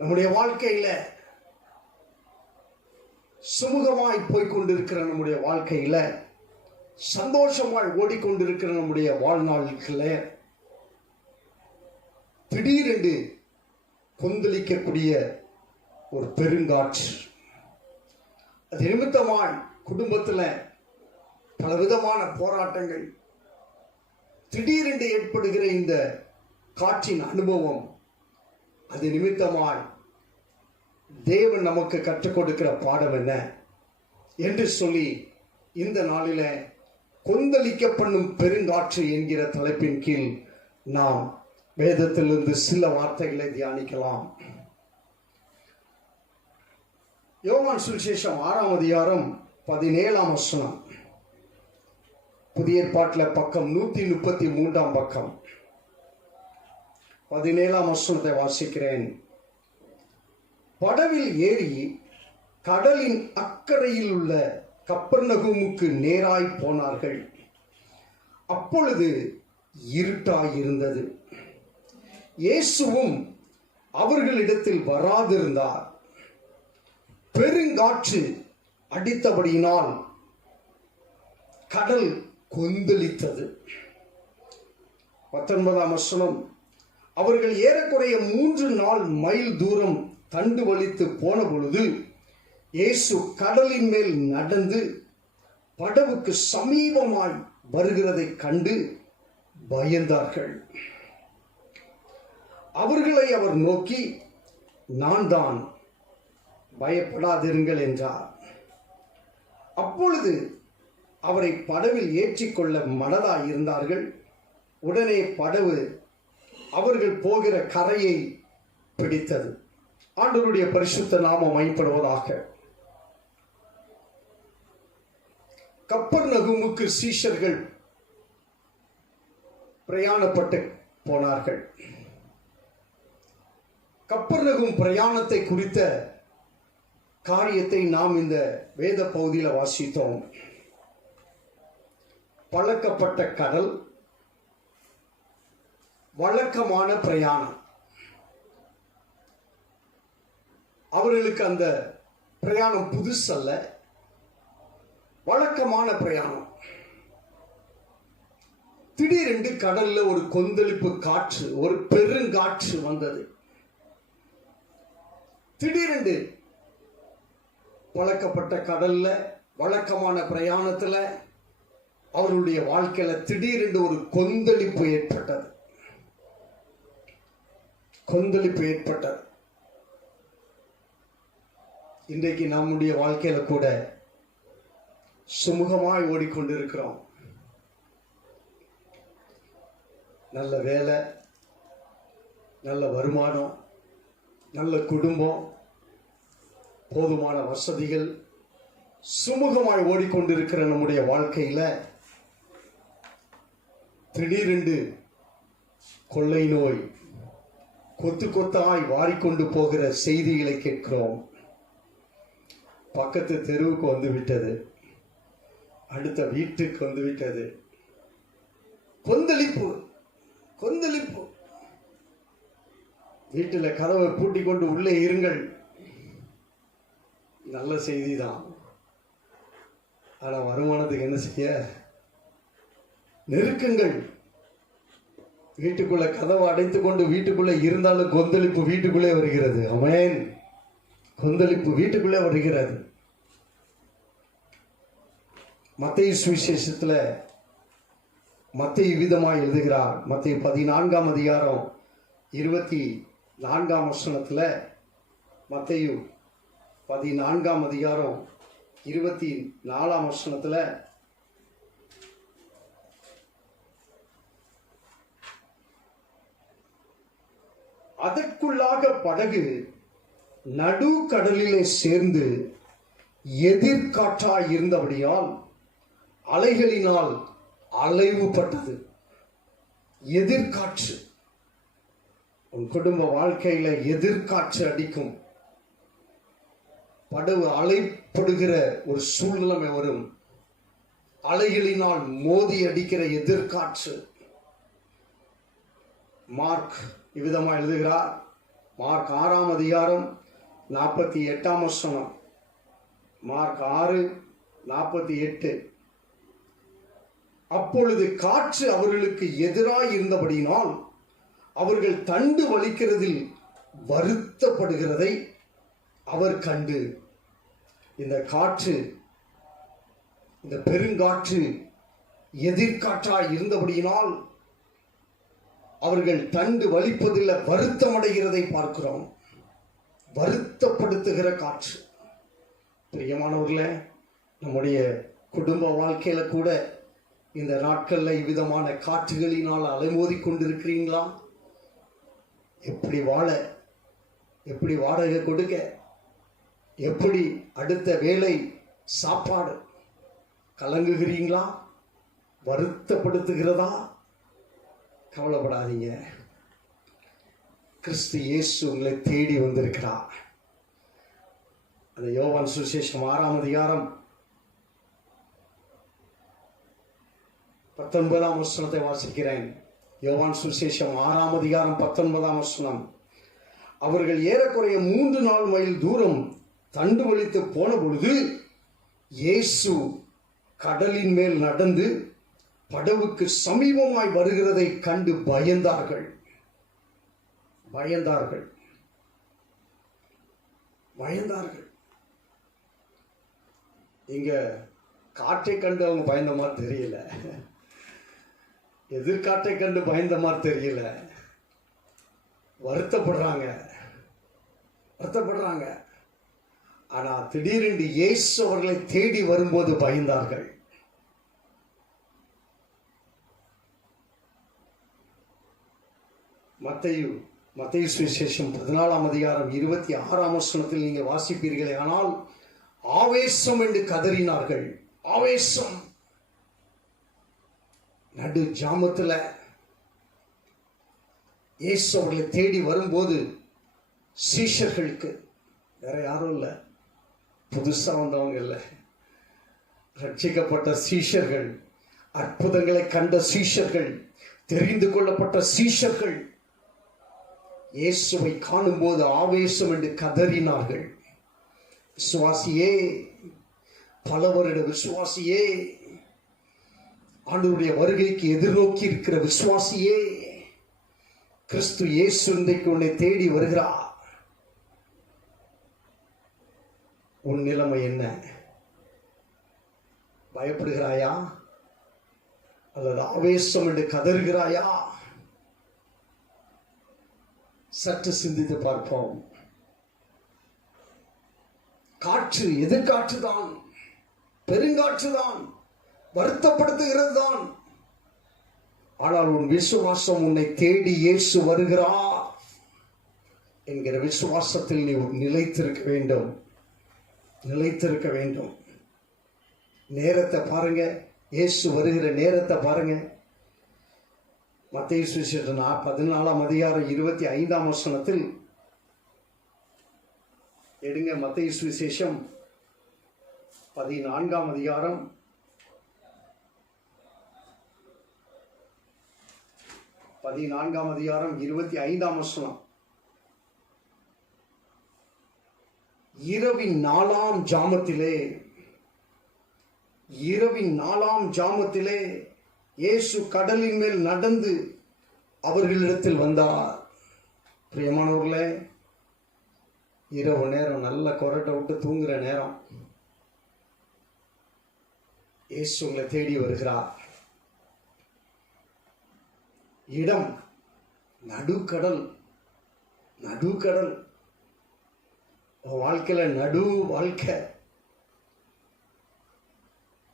நம்முடைய வாழ்க்கையில சுமூகமாய் போய்கொண்டிருக்கிற நம்முடைய வாழ்க்கையில, சந்தோஷமாய் ஓடிக்கொண்டிருக்கிற நம்முடைய வாழ்நாட்கள திடீரென்று கொந்தளிக்கக்கூடிய ஒரு பெருங்காற்று. அது நிமித்தமாய் குடும்பத்தில் பலவிதமான போராட்டங்கள், திடீரென்று ஏற்படுகிற இந்த காற்றின் அனுபவம், அது நிமித்தமாய் தேவன் நமக்கு கற்றுக் கொடுக்கிற பாடம் என்ன என்று சொல்லி இந்த நாளில கொந்தளிக்க பண்ணும் பெருங்காற்று என்கிற தலைப்பின் கீழ் நாம் வேதத்திலிருந்து சில வார்த்தைகளை தியானிக்கலாம். யோவான் சுவிசேஷம் 6ஆம் அதிகாரம் 17ஆம் வசனம். புதிய ஏற்பாட்டில் பக்கம் 133ஆம் பக்கம் 17ஆம் வசனத்தை வாசிக்கிறேன். படவில் ஏறி கடலின் அக்கறையில் உள்ள கப்பர்நகூமுக்கு நேராய் போனார்கள். அப்பொழுது இருட்டாயிருந்தது. இயேசுவும் அவர்களிடத்தில் வராதிருந்தார். பெருங்காற்று அடித்தபடியினால் கடல் கொந்தளித்தது. 19ஆம் வசனம். அவர்கள் ஏறக்குறைய 3 மைல் தூரம் தண்டு வலித்து போன பொழுது இயேசு கடலின் மேல் நடந்து படவுக்கு சமீபமாய் வருகிறதை கண்டு பயந்தார்கள். அவர்களை அவர் நோக்கி, நான் தான், பயப்படாதிருங்கள் என்றார். அப்பொழுது அவரை படவில் ஏற்றிக்கொள்ள மனதாய் இருந்தார்கள். உடனே படவு அவர்கள் போகிற கரையை பிடித்தது. ஆண்டவருடைய பரிசுத்த நாமம் மகிமைப்படுவதாக. கப்பர்நகூமுக்கு சீஷர்கள் பிரயாணப்பட்டு போனார்கள். கப்பர்நகூம் பிரயாணத்தை குறித்த காரியத்தை நாம் இந்த வேத பகுதியில் வாசித்தோம். பழக்கப்பட்ட கடல், வழக்கமான பிரயாணம். அவர்களுக்கு அந்த பிரயாணம் புதுசல்ல, வழக்கமான பிரயாணம். திடீரென்று கடல்ல ஒரு கொந்தளிப்பு காற்று, ஒரு பெருங்காற்று வந்தது. திடீரென்று பழக்கப்பட்ட கடல்ல, வழக்கமான பிரயாணத்துல அவர்களுடைய வாழ்க்கையில திடீரென்று ஒரு கொந்தளிப்பு ஏற்பட்டது. கொந்தளிப்பு ஏற்பட்டது. இன்றைக்கு நம்முடைய வாழ்க்கையில கூட சுமூகமாய் ஓடிக்கொண்டிருக்கிறோம். நல்ல வேலை, நல்ல வருமானம், நல்ல குடும்பம், போதுமான வசதிகள், சுமூகமாய் ஓடிக்கொண்டிருக்கிற நம்முடைய வாழ்க்கையில திடீரென்று கொள்ளை நோய் கொத்து கொத்தாய் வாரிக்கொண்டு போகிற செய்திகளை கேட்கிறோம். பக்கத்து தெருவுக்கு வந்து விட்டது, அடுத்த வீட்டுக்கு வந்து விட்டது. கொந்தளிப்பு கொந்தளிப்பு. வீட்டில் கதவை பூட்டிக் கொண்டு உள்ளே இருங்கள், நல்ல செய்தி தான். ஆனா வருமானத்துக்கு என்ன செய்ய? நெருக்கங்கள். வீட்டுக்குள்ள கதவை அடைத்துக் கொண்டு வீட்டுக்குள்ளே இருந்தாலும் கொந்தளிப்பு வீட்டுக்குள்ளே வருகிறது. ஆமென். கொந்தளிப்பு வீட்டுக்குள்ளே வருகிறது. மத்தேயு சுவிசேஷத்துல மத்தேயு விதமாய் எழுதுகிறார். மத்தேயு 14ஆம் அதிகாரம் 24ஆம் வசனத்துல, மத்தேயு 14ஆம் அதிகாரம் 24ஆம் வசனத்துல, அதற்குள்ளாக படகு நடு கடலிலே சேர்ந்து எதிர்காற்றாய் இருந்தபடியால் அலைகளினால் அலைவுபட்டது. எதிர்காற்று. உன் குடும்ப வாழ்க்கையில எதிர்காற்று அடிக்கும். படகு அலைப்படுகிற ஒரு சூழ்நிலை வரும். அலைகளினால் மோதி அடிக்கிற எதிர்காற்று. மார்க் இவ்விதமாக எழுதுகிறார். மார்க் 6ஆம் அதிகாரம் 48ஆம் வசனம். மார்க் 6:48. அப்பொழுது காற்று அவர்களுக்கு எதிராய் இருந்தபடியினால் அவர்கள் தண்டு வலிக்கிறதில் வருத்தப்படுகிறதை அவர் கண்டு, இந்த காற்று, இந்த பெருங்காற்று எதிர்காற்றாய் இருந்தபடியினால் அவர்கள் தண்டு வலிப்பதில் வருத்தமடைகிறதை பார்க்கிறோம். வருத்தப்படுத்துகிற காற்று. பிரியமானவர்களே, நம்முடைய குடும்ப வாழ்க்கையில கூட இந்த நாட்கள்ல இவ்விதமான காற்றுகளினால் அலைமோதி கொண்டிருக்கிறீங்களா? எப்படி வாழ, எப்படி வாடகை கொடுக்க, எப்படி அடுத்த வேலை சாப்பாடு கலங்குகிறீங்களா? வருத்தப்படுத்துகிறதா? கவலைப்படாதீங்க. கிறிஸ்து இயேசு உங்களை தேடி வந்திருக்கிறார். அந்த யோவான் சுவிசேஷம் 6ஆம் அதிகாரம் 19ஆம் வசனத்தை வாசிக்கிறேன். யோவான் சுவிசேஷம் 6ஆம் அதிகாரம் 19ஆம் வசனம். அவர்கள் ஏறக்குறைய 3-4 மைல் தூரம் தண்டு வலித்து போன பொழுது இயேசு கடலின் மேல் நடந்து படவுக்கு சமீபமாய் வருகிறதை கண்டு பயந்தார்கள். பயந்தார்கள் பயந்தார்கள். இங்க காற்றை கண்டு அவங்க பயந்த மாதிரி தெரியல, எதிர்காற்றை கண்டு பயந்த மாதிரி தெரியல. வருத்தப்படுறாங்க வருத்தப்படுறாங்க. ஆனா திடீரென்று இயேசு அவர்களை தேடி வரும்போது பயந்தார்கள். மத்தேயு சுவிசேஷம் 14ஆம் அதிகாரம் 26ஆம் வசனத்தில் நீங்க வாசிப்பீர்களே, ஆனால் ஆவேசம் என்று கதறினார்கள். ஆவேசம். நடு ஜாமத்துல இயேசு அவர்களை தேடி வரும்போது சீஷர்களுக்கு, வேற யாரும் இல்லை, புதுசா வந்தவங்க இல்லை, ரட்சிக்கப்பட்ட சீஷர்கள், அற்புதங்களை கண்ட சீஷர்கள், தெரிந்து கொள்ளப்பட்ட சீஷர்கள் இயேசுவை காணும்போது ஆவேசம் என்று கதறினார்கள். விசுவாசியே, பல வருட விசுவாசியே, ஆண்டவருடைய வருகைக்கு எதிர்நோக்கி இருக்கிற விசுவாசியே, கிறிஸ்து இயேசு இன்றைக்கு உன்னை தேடி வருகிறார். உன் நிலைமை என்ன? பயப்படுகிறாயா அல்லது ஆவேசம் என்று கதறுகிறாயா? சற்று சிந்தித்து பார்ப்போம். காற்று எதிர்காற்றுதான். பெருங்காற்றுதான், வருத்தப்படுத்துகிறது தான். ஆனால் உன் விசுவாசம் உன்னை தேடி இயேசு வருகிறார் என்கிற விசுவாசத்தில் நீ நிலைத்திருக்க வேண்டும், நிலைத்திருக்க வேண்டும். நேரத்தை பாருங்க, இயேசு வருகிற நேரத்தை பாருங்க. மத்தேயு சுவிசேஷம் 14ஆம் அதிகாரம் 25ஆம் வசனத்தில் எடுங்க. மத்தேயு சுவிசேஷம் 14ஆம் அதிகாரம் 25ஆம் வசனம். இரவின் 4ஆம் ஜாமத்திலே இயேசு கடலின் மேல் நடந்து அவர்களிடத்தில் வந்தார். பிரியமானவர்களே, இரவு நேரம், நல்ல கொரட்டை விட்டு தூங்குற நேரம், இயேசு உங்களை தேடி வருகிறார். இடம் நடுக்கடல். வாழ்க்கையில நடு வாழ்க்கை.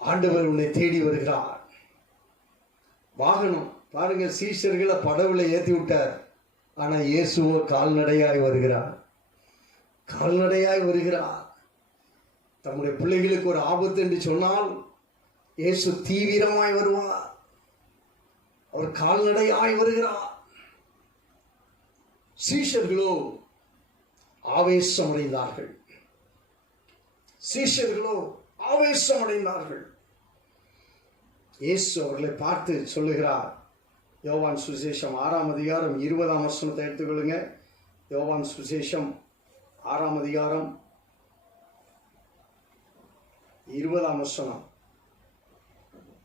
ஆண்டவர் உன்னை தேடி வருகிறார். வாகனம் பாருங்க, சீஷர்களை படவுல ஏற்றி விட்டார். ஆனா இயேசுவோ கால்நடையாய் வருகிறார். தம்முடைய பிள்ளைகளுக்கு ஒரு ஆபத்து என்று சொன்னால் இயேசு தீவிரமாய் வருவார். அவர் கால்நடையாய் வருகிறார். சீஷர்களோ ஆவேசமடைந்தார்கள். இயேசு அவர்களை பார்த்து சொல்லுகிறார். யோவான் சுவிசேஷம் 6ஆம் அதிகாரம் 20ஆம் வசனத்தை எடுத்துக்கொள்ளுங்க. யோவான் சுவிசேஷம் 6ஆம் அதிகாரம் 20ஆம் வசனம்.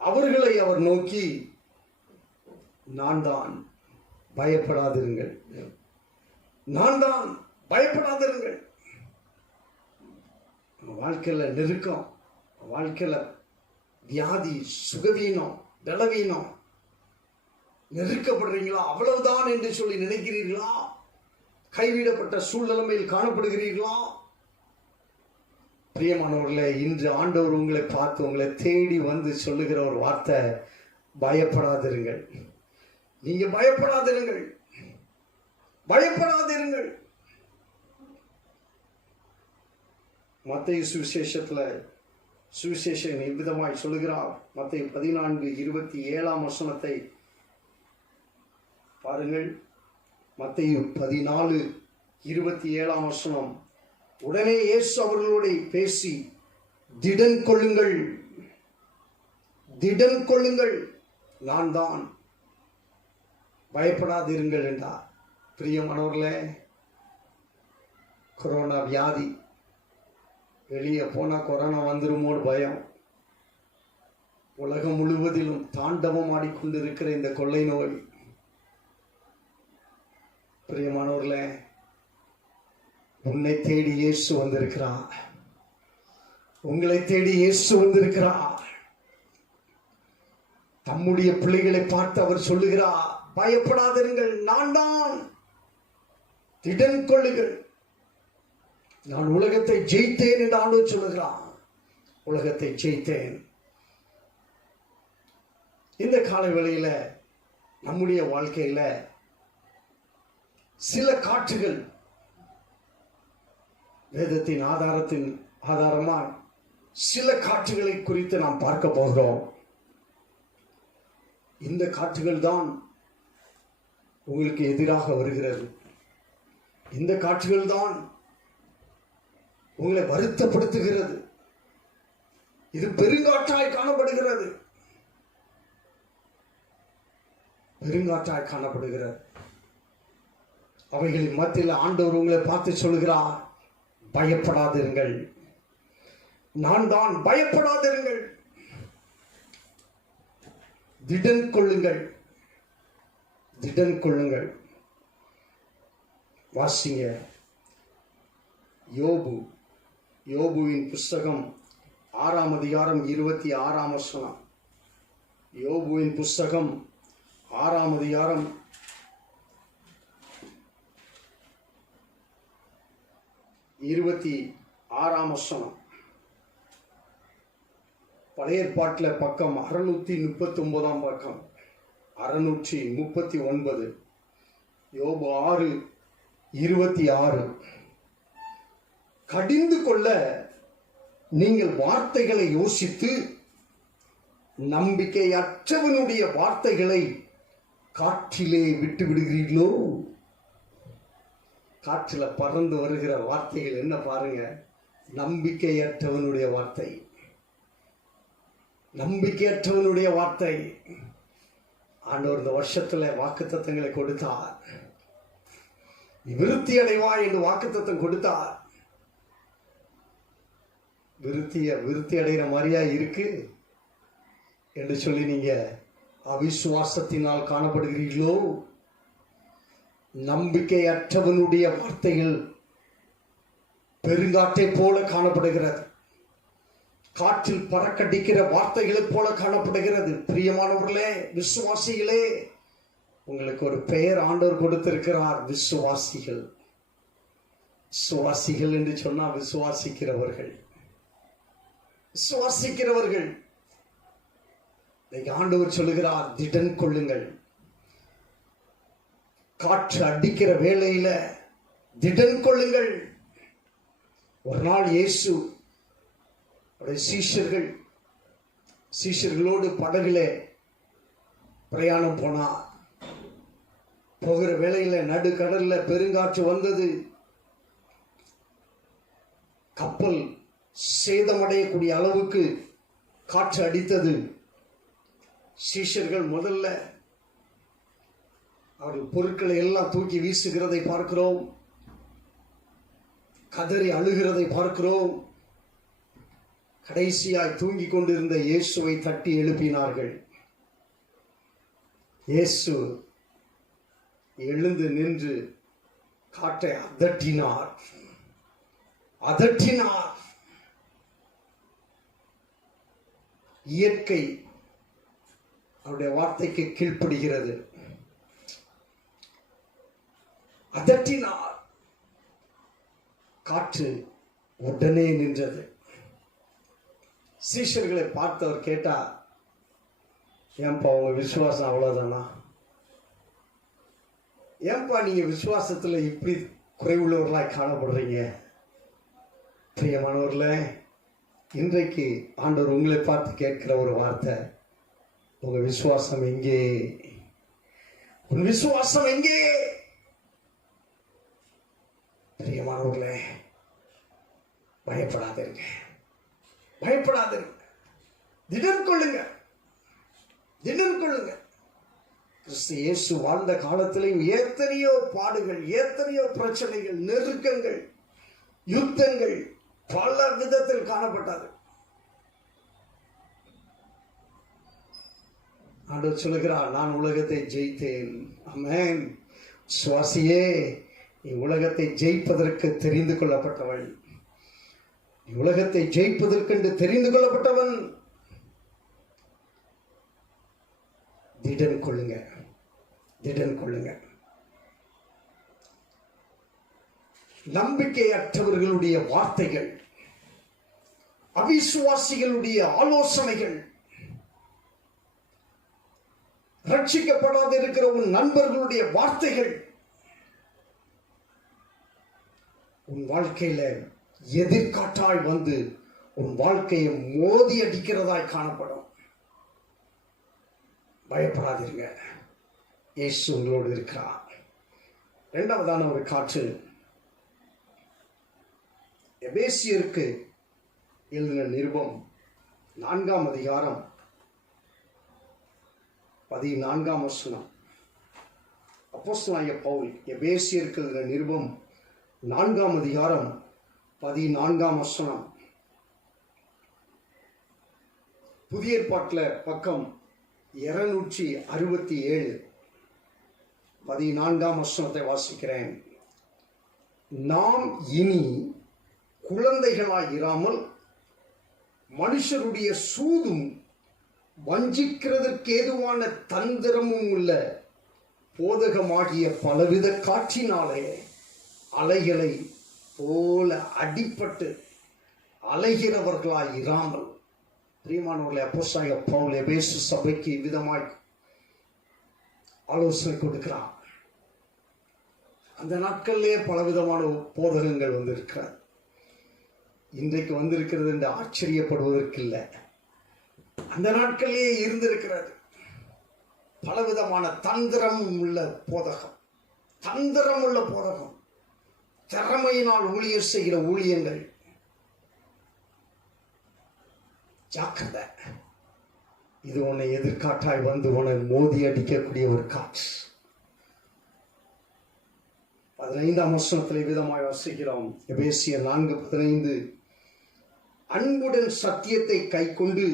அவர்களை அவர் நோக்கி, நான் தான், பயப்படாதிருங்கள். வாழ்க்கையில நெருக்கம், வாழ்க்கையில வியாதி, சுகவீனம், பலவீனம், நெருக்கப்படுறீங்களா? அவ்வளவுதான் என்று சொல்லி நினைக்கிறீர்களா? கைவிடப்பட்ட சூழ்நிலைமையில் காணப்படுகிறீர்களா? பிரியமானவர்களே, இன்று ஆண்டவர் உங்களை பார்த்து, உங்களை தேடி வந்து சொல்லுகிற ஒரு வார்த்தை, பயப்படாதிருங்கள். நீங்க பயப்படாதிருங்கள். மத்தேயு சுவிசேஷம் இவ்விதமாய் சொல்லுகிறார். மத்தேயு 14:27ஆம் வசனத்தை பாருங்கள். மத்தேயு 14:27ஆம் வசனம். உடனே இயேசு அவர்களோடு பேசி, திடன் கொள்ளுங்கள், நான் தான், பயப்படாதிருங்கள் என்றார். பிரியமானவர்களே, கொரோனா வியாதி, வெளியே போனா கொரோனா வந்துருமோன்னு பயம். உலகம் முழுவதிலும் தாண்டவம் ஆடிக்கொண்டிருக்கிற இந்த கொள்ளை நோய். பிரியமானவர்களே, உன்னை தேடி இயேசு வந்திருக்கிறார். உங்களை தேடி இயேசு வந்திருக்கிறார். தம்முடைய பிள்ளைகளை பார்த்து அவர் சொல்லுகிறார், பயப்படாதிருங்கள், நான் தான், திடன் கொள்ளுங்கள், நான் உலகத்தை ஜெயித்தேன் என்று ஆண்டவர் சொல்லுகிறார். உலகத்தை ஜெயித்தேன். இந்த காலை வேளையில நம்முடைய வாழ்க்கையில சில காற்றுகள், வேதத்தின் ஆதாரமா சில காற்றுகளை குறித்து நாம் பார்க்க போகிறோம். இந்த காற்றுகள் தான் உங்களுக்கு எதிராக வருகிறது. இந்த காற்றுகள் தான் உங்களை வருத்தப்படுத்துகிறது. இது பெருங்காற்றாய் காணப்படுகிறது. அவைகளின் மத்தியில் ஆண்டவர் உங்களை பார்த்து சொல்கிறார், பயப்படாதிருங்கள், நான் தான், பயப்படாதிருங்கள், திடன் கொள்ளுங்கள். வாசிங்க. யோபுவின் புஸ்தகம் 6ஆம் அதிகாரம் 26ஆம் வசனம். யோபுவின் புஸ்தகம் 6ஆம் அதிகாரம் 26ஆம் வசனம். பழைய ஏற்பாட்டில் பக்கம் 639 பக்கம் 639, யோபு 6:26. கடிந்து கொள்ள நீங்கள் வார்த்தைகளை யோசித்து நம்பிக்கையற்றவனுடைய வார்த்தைகளை காற்றிலே விட்டு விடுகிறீர்களோ? காற்றில் பறந்து வருகிற வார்த்தைகள் என்ன பாருங்க, நம்பிக்கையற்றவனுடைய வார்த்தை. நம்பிக்கையற்றவனுடைய வார்த்தை. ஆண்டவர் இந்த வருஷத்துல வாக்குத்தத்தங்களை கொடுத்தார். விருத்தி அடைவாய் என்று வாக்குத்தத்தம் கொடுத்தார். விருத்தி அடைகிற மாதிரியா இருக்கு என்று சொல்லி நீங்க அவிசுவாசத்தினால் காணப்படுகிறீர்களோ? நம்பிக்கையற்றவனுடைய வார்த்தைகள் பெருங்காற்றை போல காணப்படுகிறது. காற்றில் பறக்கடிக்கிற வார்த்தைகளைப் போல காணப்படுகிறது. பிரியமானவர்களே, விசுவாசிகளே, உங்களுக்கு ஒரு பெயர் ஆண்டவர் கொடுத்திருக்கிறார், விசுவாசிகள். விசுவாசிகள் என்று சொன்னா விசுவாசிக்கிறவர்கள். விசுவாசிக்கிறவர்கள். ஆண்டவர் சொல்லுகிறார், திடன் கொள்ளுங்கள். காற்று அடிக்கிற வேளையில திடன் கொள்ளுங்கள். ஒரு நாள் இயேசு சீஷர்களோடு படகுல பிரயாணம் போனார். போகிற வேளையில நடுக்கடல்ல பெருங்காற்று வந்தது. கப்பல் சேதமடையக்கூடிய அளவுக்கு காற்று அடித்தது. சீஷர்கள் முதல்ல அவர்கள் பொருட்களை எல்லாம் தூக்கி வீசுகிறதை பார்க்கிறோம். கதறி அழுகிறதை பார்க்கிறோம். கடைசியாய் தூங்கி கொண்டிருந்த இயேசுவை தட்டி எழுப்பினார்கள். இயேசு எழுந்து நின்று காற்றை அதட்டினார். இயற்கை அவருடைய வார்த்தைக்கு கீழ்ப்படுகிறது. அதட்டினார். காற்று உடனே நின்றது. சீஷர்களை பார்த்தவர் கேட்டா, ஏன்பா உங்க விசுவாசம் அவ்வளவுதானா? ஏன்பா நீங்க விசுவாசத்துல இப்படி குறைவுள்ளவர்களாய் காணப்படுறீங்க? பிரியமானவர்களே, இன்றைக்கு ஆண்டவர் உங்களை பார்த்து கேட்கிற ஒரு வார்த்தை, உங்க விசுவாசம் எங்கே? உன் விசுவாசம் எங்கே? பிரியமானவர்களே, பயப்படாதீங்க. திடன் கொள்ளுங்க. கிறிஸ்து இயேசு வாழ்ந்த காலத்திலேயும் எத்தனையோ பாடுகள், எத்தனையோ பிரச்சனைகள், நெருக்கங்கள், யுத்தங்கள் பல விதத்தில் காணப்பட்டது. ஆண்டவர் சொல்லுகிறார், நான் உலகத்தை ஜெயித்தேன். ஆமென். சுவாசியே, நீ உலகத்தை ஜெயிப்பதற்கு தெரிந்து கொள்ளப்பட்டவள். உலகத்தை ஜெயிப்பதற்கென்று தெரிந்து கொள்ளப்பட்டவன். திடன் கொள்ளுங்க. நம்பிக்கையற்றவர்களுடைய வார்த்தைகள், அவிசுவாசிகளுடைய ஆலோசனைகள், ரட்சிக்கப்படாத இருக்கிற உன் நண்பர்களுடைய வார்த்தைகள் உன் வாழ்க்கையில எதிர்காற்றாய் வந்து உன் வாழ்க்கையை மோதி அடிக்கிறதாய் காணப்படும். பயப்படாதீங்க, இயேசு உங்களோடு இருக்கிறார். இரண்டாவதான ஒரு காற்று, எபேசியருக்கு எழுதின நிருபம் 4ஆம் அதிகாரம் 14ஆம் வசனம். அப்போஸ்தலனாகிய பவுல் எபேசியருக்கு எழுதின நிருபம் 4ஆம் அதிகாரம் 14ஆம் வசனம். புதிய ஏற்பாட்டில் பக்கம் 267 14ஆம் வசனத்தை வாசிக்கிறேன். நாம் இனி குழந்தைகளாய் இராமல் மனுஷருடைய சூதும் வஞ்சிக்கிறதற்கு ஏதுவான தந்திரமும் உள்ள போதகமாகிய பலவித காற்றினாலே அலைகளை போல அடிபட்டு அலைகிறவர்களாய் இராமல் பிரியமானவர்களே, அப்போஸ்தலனாகிய பவுல் எபேசு சபைக்கு விதமாய் ஆலோசனை கொடுக்கிறார். அந்த நாட்களிலே பலவிதமான போதகங்கள் வந்திருக்கிறார். இன்றைக்கு வந்திருக்கிறது என்று ஆச்சரியப்படுவதற்கு இல்லை. அந்த நாட்களிலே இருந்திருக்கிறது. பலவிதமான தந்திரம் உள்ள போதகம், தந்திரம் உள்ள போதகம், திறமையினால் ஊழியர் செய்கிற ஊழியங்கள். ஜாக்கிரதை, இது உன்னை எதிர்காட்டாய் வந்து உன்னை மோதி அடிக்கக்கூடிய ஒரு காற்று. 15ஆம் வசனத்தில் விதமாய் வாசிக்கிறோம். எபேசியர் 4:15, அன்புடன் சத்தியத்தை கைக்கொண்டு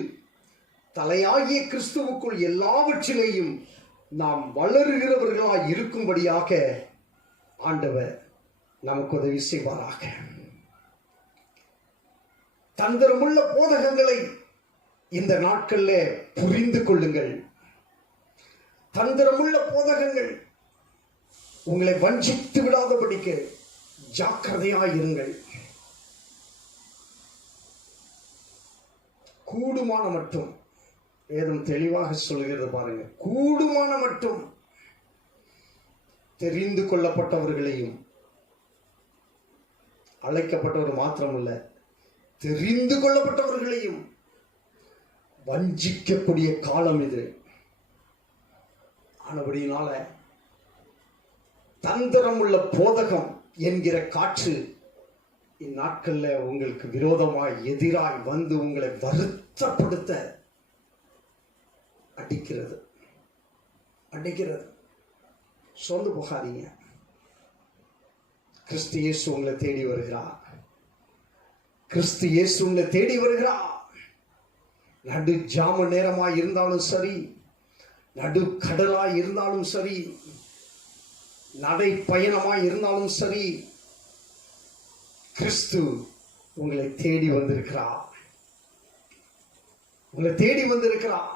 தலையாகிய கிறிஸ்துவுக்குள் எல்லாவற்றிலேயும் நாம் வளருகிறவர்களாய் இருக்கும்படியாக ஆண்டவர் நமக்கு உதவி செய்வாராக. தந்திரமுள்ள போதகங்களை இந்த நாட்களில் புரிந்து கொள்ளுங்கள். தந்திரமுள்ள போதகங்கள் உங்களை வஞ்சித்து விடாதபடிக்கு ஜாக்கிரதையாயிருங்கள். கூடுமான மட்டும், வேதம் தெளிவாக சொல்கிறது பாருங்க, கூடுமான மட்டும் தெரிந்து கொள்ளப்பட்டவர்களையும், அழைக்கப்பட்டவர் மாத்திரமல்ல தெரிந்து கொள்ளப்பட்டவர்களையும் வஞ்சிக்கக்கூடிய காலம் இது. ஆனபடியினால தந்திரம் உள்ள போதகம் என்கிற காற்று இந்நாட்களில் உங்களுக்கு விரோதமாய் எதிராய் வந்து உங்களை வருத்தப்படுத்த அடிக்கிறது. சொந்து போகாதீங்க. கிறிஸ்து இயேசு உங்களை தேடி வருகிறார். கிறிஸ்து இயேசு உங்களை தேடி வருகிறார். நடு ஜாம நேரமாய் இருந்தாலும் சரி, நடு கடலாய் இருந்தாலும் சரி, நடை பயணமாய் இருந்தாலும் சரி, கிறிஸ்து உங்களை தேடி வந்திருக்கிறார். உங்களை தேடி வந்திருக்கிறார்.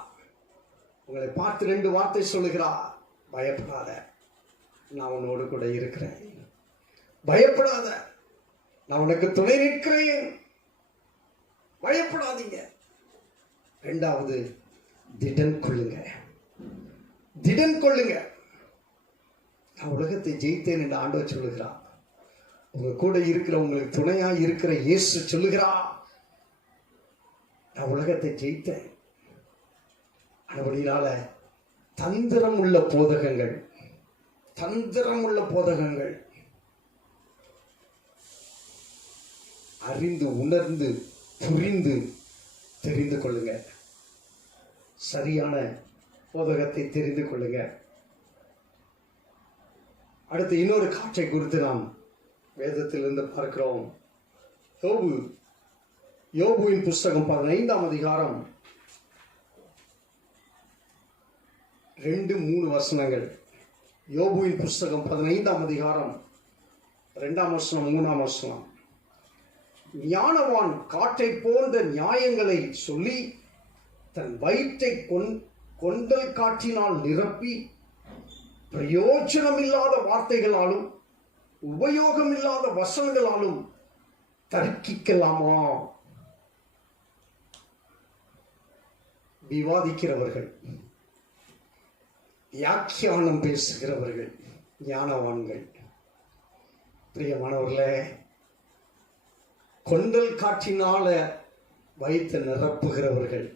உங்களை பார்த்து 2 வார்த்தை சொல்லுகிறார். பயப்படாத, நான் உன்னோடு கூட இருக்கிறேன். பயப்படாத, நான் உனக்கு துணை நிற்கிறேன். பயப்படாதீங்க. 2வது, திடன் கொள்ளுங்க. திடன் கொள்ளுங்க. நான் உலகத்தை ஜெயித்தேன் என்று ஆண்டவர் சொல்லுகிறார். உங்க கூட இருக்கிற, உங்களுக்கு துணையா இருக்கிற இயேசு சொல்லுகிறார், நான் உலகத்தை ஜெயித்தேன். அப்படினால தந்திரம் உள்ள போதகங்கள், தந்திரம் உள்ள போதகங்கள் அறிந்து உணர்ந்து புரிந்து தெரிந்து கொள்ளுங்க. சரியான போதகத்தை தெரிந்து கொள்ளுங்க. அடுத்து இன்னொரு காற்றை குறித்து நாம் வேதத்திலிருந்து பார்க்கிறோம். யோபுவின் புஸ்தகம் 15ஆம் அதிகாரம் 2-3 வசனங்கள். யோபுவின் புஸ்தகம் 15ஆம் அதிகாரம் 2ஆம் வசனம் 3ஆம் வசனம். ஞானவான் காற்றை போன்ற நியாயங்களை சொல்லி தன் வயிற்றை கொண்டல் காற்றினால் நிரப்பி பிரயோஜனமில்லாத வார்த்தைகளாலும் உபயோகமில்லாத வசனங்களாலும் தர்க்கிக்கலாமா? விவாதிக்கிறவர்கள், வியாக்கியானம் பேசுகிறவர்கள் ஞானவான்கள். பிரியமானவர்களே, கொண்டல் காற்றினால வயிற்று நிரப்புகிறவர்கள்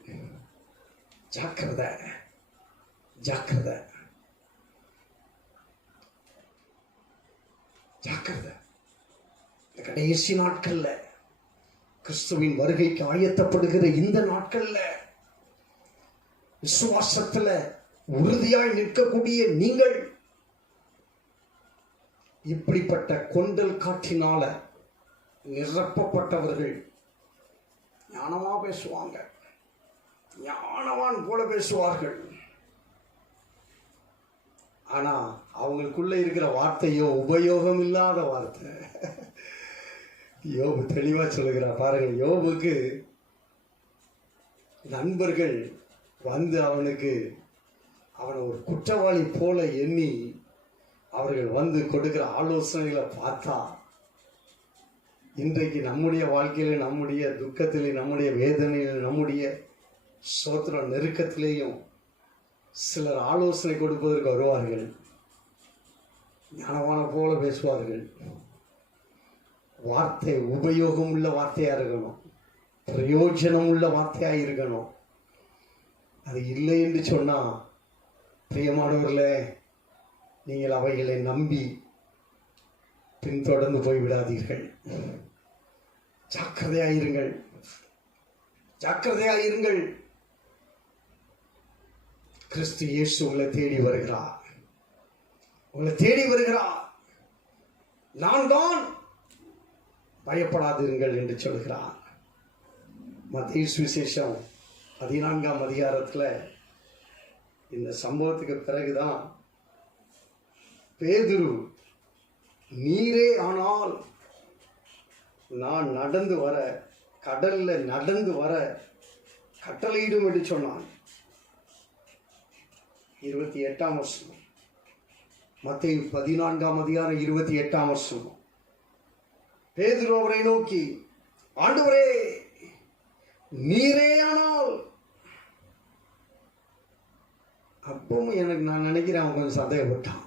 ஜாக்கிரதை, ஜாக்கிரதை, ஜாக்கிரதை. கடைசி நாட்கள்ல, கிறிஸ்துவின் வருகைக்கு ஆயத்தப்படுகிற இந்த நாட்கள்ல, விசுவாசத்துல உறுதியாய் நிற்கக்கூடிய நீங்கள் இப்படிப்பட்ட கொண்டல் காற்றினால நிரப்பப்பட்டவர்கள் ஞானமா பேசுவாங்க, ஞானவான் போல பேசுவார்கள். ஆனா அவங்களுக்குள்ள இருக்கிற வார்த்தையோ உபயோகம் இல்லாத வார்த்தை. யோபு தெளிவா சொல்லுகிறார் பாருங்க. யோபுக்கு நண்பர்கள் வந்து அவனை ஒரு குற்றவாளி போல எண்ணி அவர்கள் வந்து கொடுக்கிற ஆலோசனைகளை பார்த்தா, இன்றைக்கு நம்முடைய வாழ்க்கையில, நம்முடைய துக்கத்திலே, நம்முடைய வேதனையில், நம்முடைய ஸ்தோத்திரம். நெருக்கத்திலேயும் சிலர் ஆலோசனை கொடுப்பதற்கு வருவார்கள். ஞானமான போல பேசுவார்கள். வார்த்தை உபயோகம் உள்ள வார்த்தையாக இருக்கணும், பிரயோஜனம் உள்ள வார்த்தையாக இருக்கணும். அது இல்லை என்று சொன்னால் பிரியமானவர்களே, நீங்கள் அவைகளை நம்பி பின்தொடர்ந்து போய்விடாதீர்கள். ஜாக்கிரதையாயிருங்கள், ஜாக்கிரதையாயிருங்கள். கிறிஸ்து இயேசு உங்களை தேடி வருகிறார், உங்களை தேடி வருகிறார். நான் தான், பயப்படாதிருங்கள் என்று சொல்கிறார். மத்தேயு சுவிசேஷம் 14ஆம் அதிகாரத்தில் இந்த சம்பவத்துக்கு பிறகுதான் பேதுரு, நீரே ஆனால் நான் நடந்து வர, கடல்ல நடந்து வர கட்டளையிடும் என்று சொன்னான். 28ஆம் வசனம், மத்தேயு 14ஆம் அதிகாரம் 28ஆம் வசனம். பேதுரு அவரை நோக்கி, ஆண்டவரே நீரே ஆனால். அப்பவும் எனக்கு நான் நினைக்கிறேன் அவன் கொஞ்சம் சந்தேகப்பட்டான்.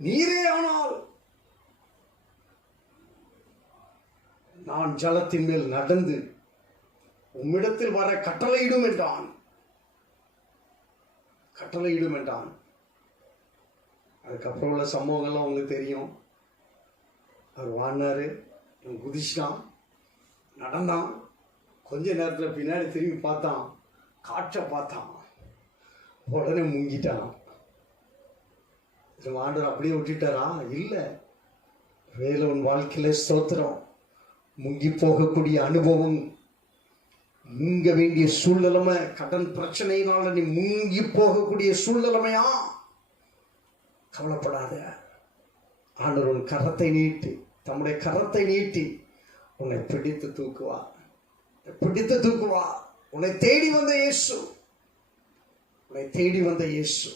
நீரே ஆனால் நான் ஜலத்தின் மேல் நடந்து உம்மிடத்தில் வர கட்டளையிடும் என்றான். கட்டளையிடும் என்றான். அதுக்கப்புறம் உள்ள சம்பவங்கள்லாம் உங்களுக்கு தெரியும். அவர் வாழ்னாரு, குதிச்சான், நடந்தான். கொஞ்ச நேரத்தில் பின்னாடி திரும்பி பார்த்தான், காற்றை பார்த்தான், உடனே முங்கிட்டான். ஆண்டவர் அப்படியே விட்டுட்டாரா? இல்லை. வேலை உன் வாழ்க்கையில ஸ்தோத்திரம். முங்கி போகக்கூடிய அனுபவம், முங்க வேண்டிய சூழ்நிலைமை, கடன் பிரச்சனையினால நீ முங்கி போகக்கூடிய சூழ்நிலைமையா? கவலைப்படாத. ஆண்டவர் உன் கரத்தை நீட்டி, தம்முடைய கரத்தை நீட்டி உன்னை பிடித்து தூக்குவா, பிடித்து தூக்குவா. உன்னை தேடி வந்த இயேசு, உன்னை தேடி வந்த இயேசு.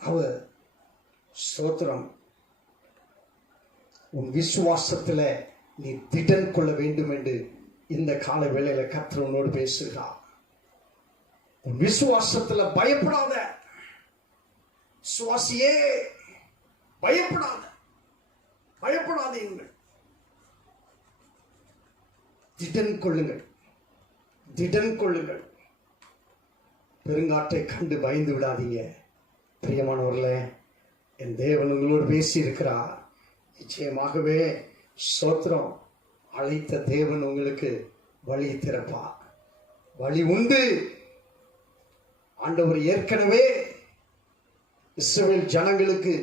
அவர் ஸ்தோத்திரம். உன் விசுவாசத்தில் நீ திடன் கொள்ள வேண்டும் என்று இந்த கால வேளையில கர்த்தர் உன்னோடு பேசுகிறார். உன் விசுவாசத்தில் பயப்படாத சுவாசியே, பயப்படாத, பயப்படாதீங்கள். திடன் கொள்ளுங்கள், திடன் கொள்ளுங்கள். பெருங்காற்றை கண்டு பயந்து விடாதீங்க. பிரியமானவர்களே, என் தேவன் உங்களோடு பேசி இருக்கிறார். நிச்சயமாகவே ஸ்தோத்திரம். அழைத்த தேவன் உங்களுக்கு வழி திறப்பார். வழி உண்டு. ஆண்டவர் ஏற்கனவே இஸ்ரவேல் ஜனங்களுக்கு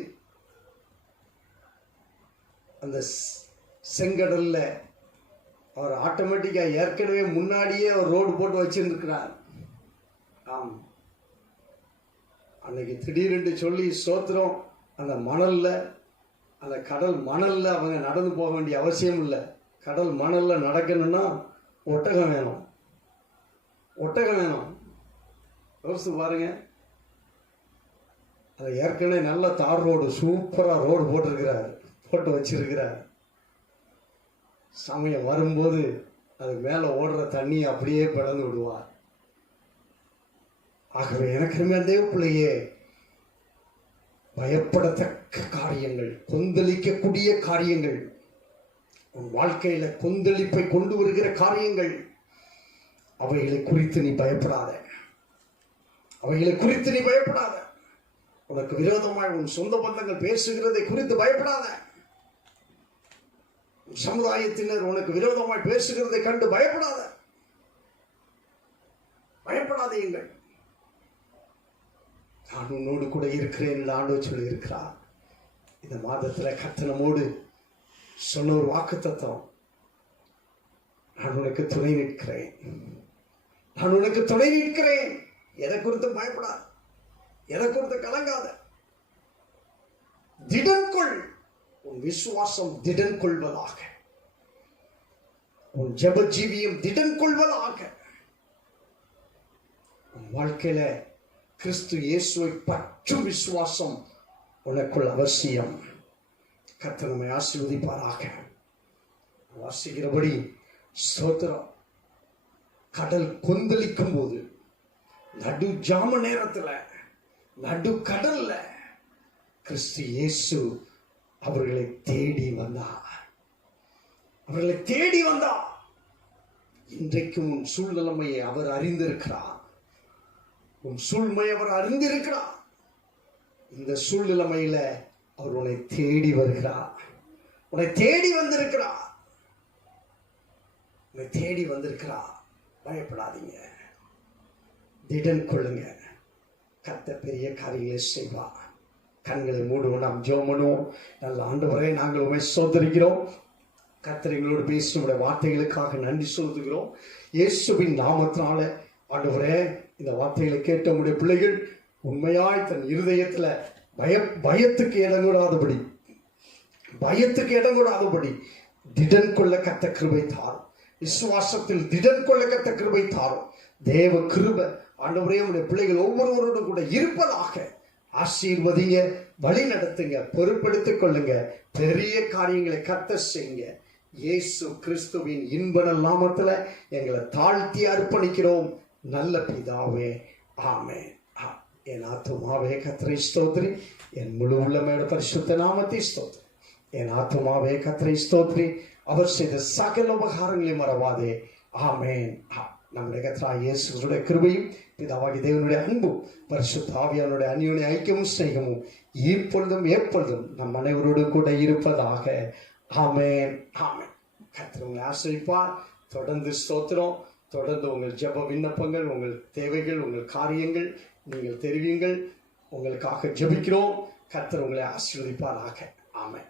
அந்த செங்கடல்ல அவர் ஆட்டோமேட்டிக்கா ஏற்கனவே முன்னாடியே அவர் ரோடு போட்டு வச்சிருக்கிறார். ஆம், அன்னைக்கு திடீரென்று சொல்லி ஸ்தோத்திரம், அந்த மணல்ல, அந்த கடல் மணல்ல அவங்க நடந்து போக வேண்டிய அவசியம் இல்லை. கடல் மணல்ல நடக்கணும்னா ஒட்டகம் வேணும், ஒட்டகம் வேணும். யோசித்து பாருங்க. அது ஏற்கனவே நல்ல தார் ரோடு, சூப்பரா ரோடு போட்டிருக்கிறார், போட்டு வச்சிருக்கிறார். சமயம் வரும்போது அது மேலே ஓடுற தண்ணியை அப்படியே பிளந்து விடுவார். ஆகவே எனக்கு தேவ பிள்ளையே, பயப்படத்தக்க காரியங்கள், கொந்தளிக்கக்கூடிய காரியங்கள், உன் வாழ்க்கையில கொந்தளிப்பை கொண்டு வருகிற காரியங்கள், அவைகளை குறித்து நீ பயப்படாத, அவைகளை குறித்து நீ பயப்படாத. உனக்கு விரோதமாய் உன் சொந்த பந்தங்கள் பேசுகிறதை குறித்து பயப்படாத. சமுதாயத்தினர் உனக்கு விரோதமாய் பேசுகிறதை கண்டு பயப்படாத, பயப்படாதீங்கள். நான் உன்னோடு கூட இருக்கிறேன் என்று ஆண்டவர் சொல்லி இருக்கிறார். இந்த மாதத்துல கர்த்தர் நம்மோடு சொன்ன ஒரு வாக்குத்தத்தம், நான் உனக்கு துணை நிற்கிறேன், நான் உனக்கு துணை நிற்கிறேன். எதை குறித்து பயப்படாத, எதை குறித்து கலங்காத, திடன் கொள். உன் விசுவாசம் திடன் கொள்வதாக, உன் ஜெப ஜீவியம் திடன் கொள்வதாக. உன் வாழ்க்கையில கிறிஸ்து இயேசுவை பற்றும் விசுவாசம் உனக்குள் அவசியம். கர்த்தர் நம்மை ஆசீர்வதிப்பாராக. வாசிக்கிறபடி ஸ்தோத்திரம். கடல் கொந்தளிக்கும் போது நடு ஜாம நேரத்துல நடு கடல்ல கிறிஸ்து இயேசு அவர்களை தேடி வந்தார். அவர்களை தேடி வந்தார். இன்றைக்கும் உன் சூழ்நிலைமையை அவர் அறிந்திருக்கிறார். உன் சூழ்மையை அவர் அறிந்திருக்கிறார். இந்த சூழ்நிலைமையில அவர் உன்னை தேடி வருகிறார். உன்னை தேடி வந்திருக்கிறார். உன்னை தேடி வந்திருக்கிறார். பயப்படாதீங்க, திடன் கொள்ளுங்க. கர்த்தர் பெரிய காரியங்களை செய்வார். கண்களை மூடுவோம், நாம் ஜெபம் பண்ணுவோம். நல்ல ஆண்டவரே, நாங்கள் உண்மை சோதரிக்கிறோம். கர்த்தர் எங்களோடு பேசும் வார்த்தைகளுக்காக நன்றி செலுத்துகிறோம். இயேசுவின் நாமத்தினால ஆண்டவரே, இந்த வார்த்தைகளை கேட்ட உடைய பிள்ளைகள் உண்மையாய் தன் இருதயத்துல பயத்துக்கு இடம் கூடாதபடி திடன் கொள்ள கத்த கிருபை தாரும். விசுவாசத்தில் திடன் கொள்ள கத்த கிருபை தாரும். தேவ கிருபை ஆண்டவரே உடைய பிள்ளைகள் ஒவ்வொருவரோடு கூட இருப்பதாக. ஆசீர்வதிங்க, வழி நடத்துங்க, பொறுப்பெடுத்துக் கொள்ளுங்க. பெரிய காரியங்களை கத்த செய்யுங்க. இயேசு கிறிஸ்துவின் இன்ப நாமத்துல எங்களை தாழ்த்தி அர்ப்பணிக்கிறோம். நல்ல பிதாவே, ஆமென். என் ஆத்துமாவே கர்த்தரை ஸ்தோத்திரி, என் முழு உள்ளமையோட பரிசுத்த நாமத்தை ஸ்தோத்திரி. என் ஆத்துமாவே கர்த்தரை ஸ்தோத்திரி, அவர் செய்த சகல உபகாரங்களையும் மறவாதே. ஆமென். நம்முடைய கர்த்தராகிய இயேசுவுடைய கிருபையும் பிதாவாகிய தேவனுடைய அன்பும் பரிசுத்த ஆவியானவருடைய அந்யோன்ய ஐக்கியமும் ஸ்நேகமும் இப்பொழுதும் எப்பொழுதும் நம் அனைவரோடு கூட இருப்பதாக. ஆமென். ஆமென். கர்த்தர் உங்களை ஆசீர்வதிப்பார். தொடர்ந்து ஸ்தோத்திரம். தொடர்ந்து உங்கள் ஜெப விண்ணப்பங்கள், உங்கள் தேவைகள், உங்கள் காரியங்கள் நீங்கள் தெரிவியுங்கள். உங்களுக்காக ஜெபிக்கிறோம். கர்த்தர் உங்களை ஆசீர்வதிப்பாராக. ஆமென்.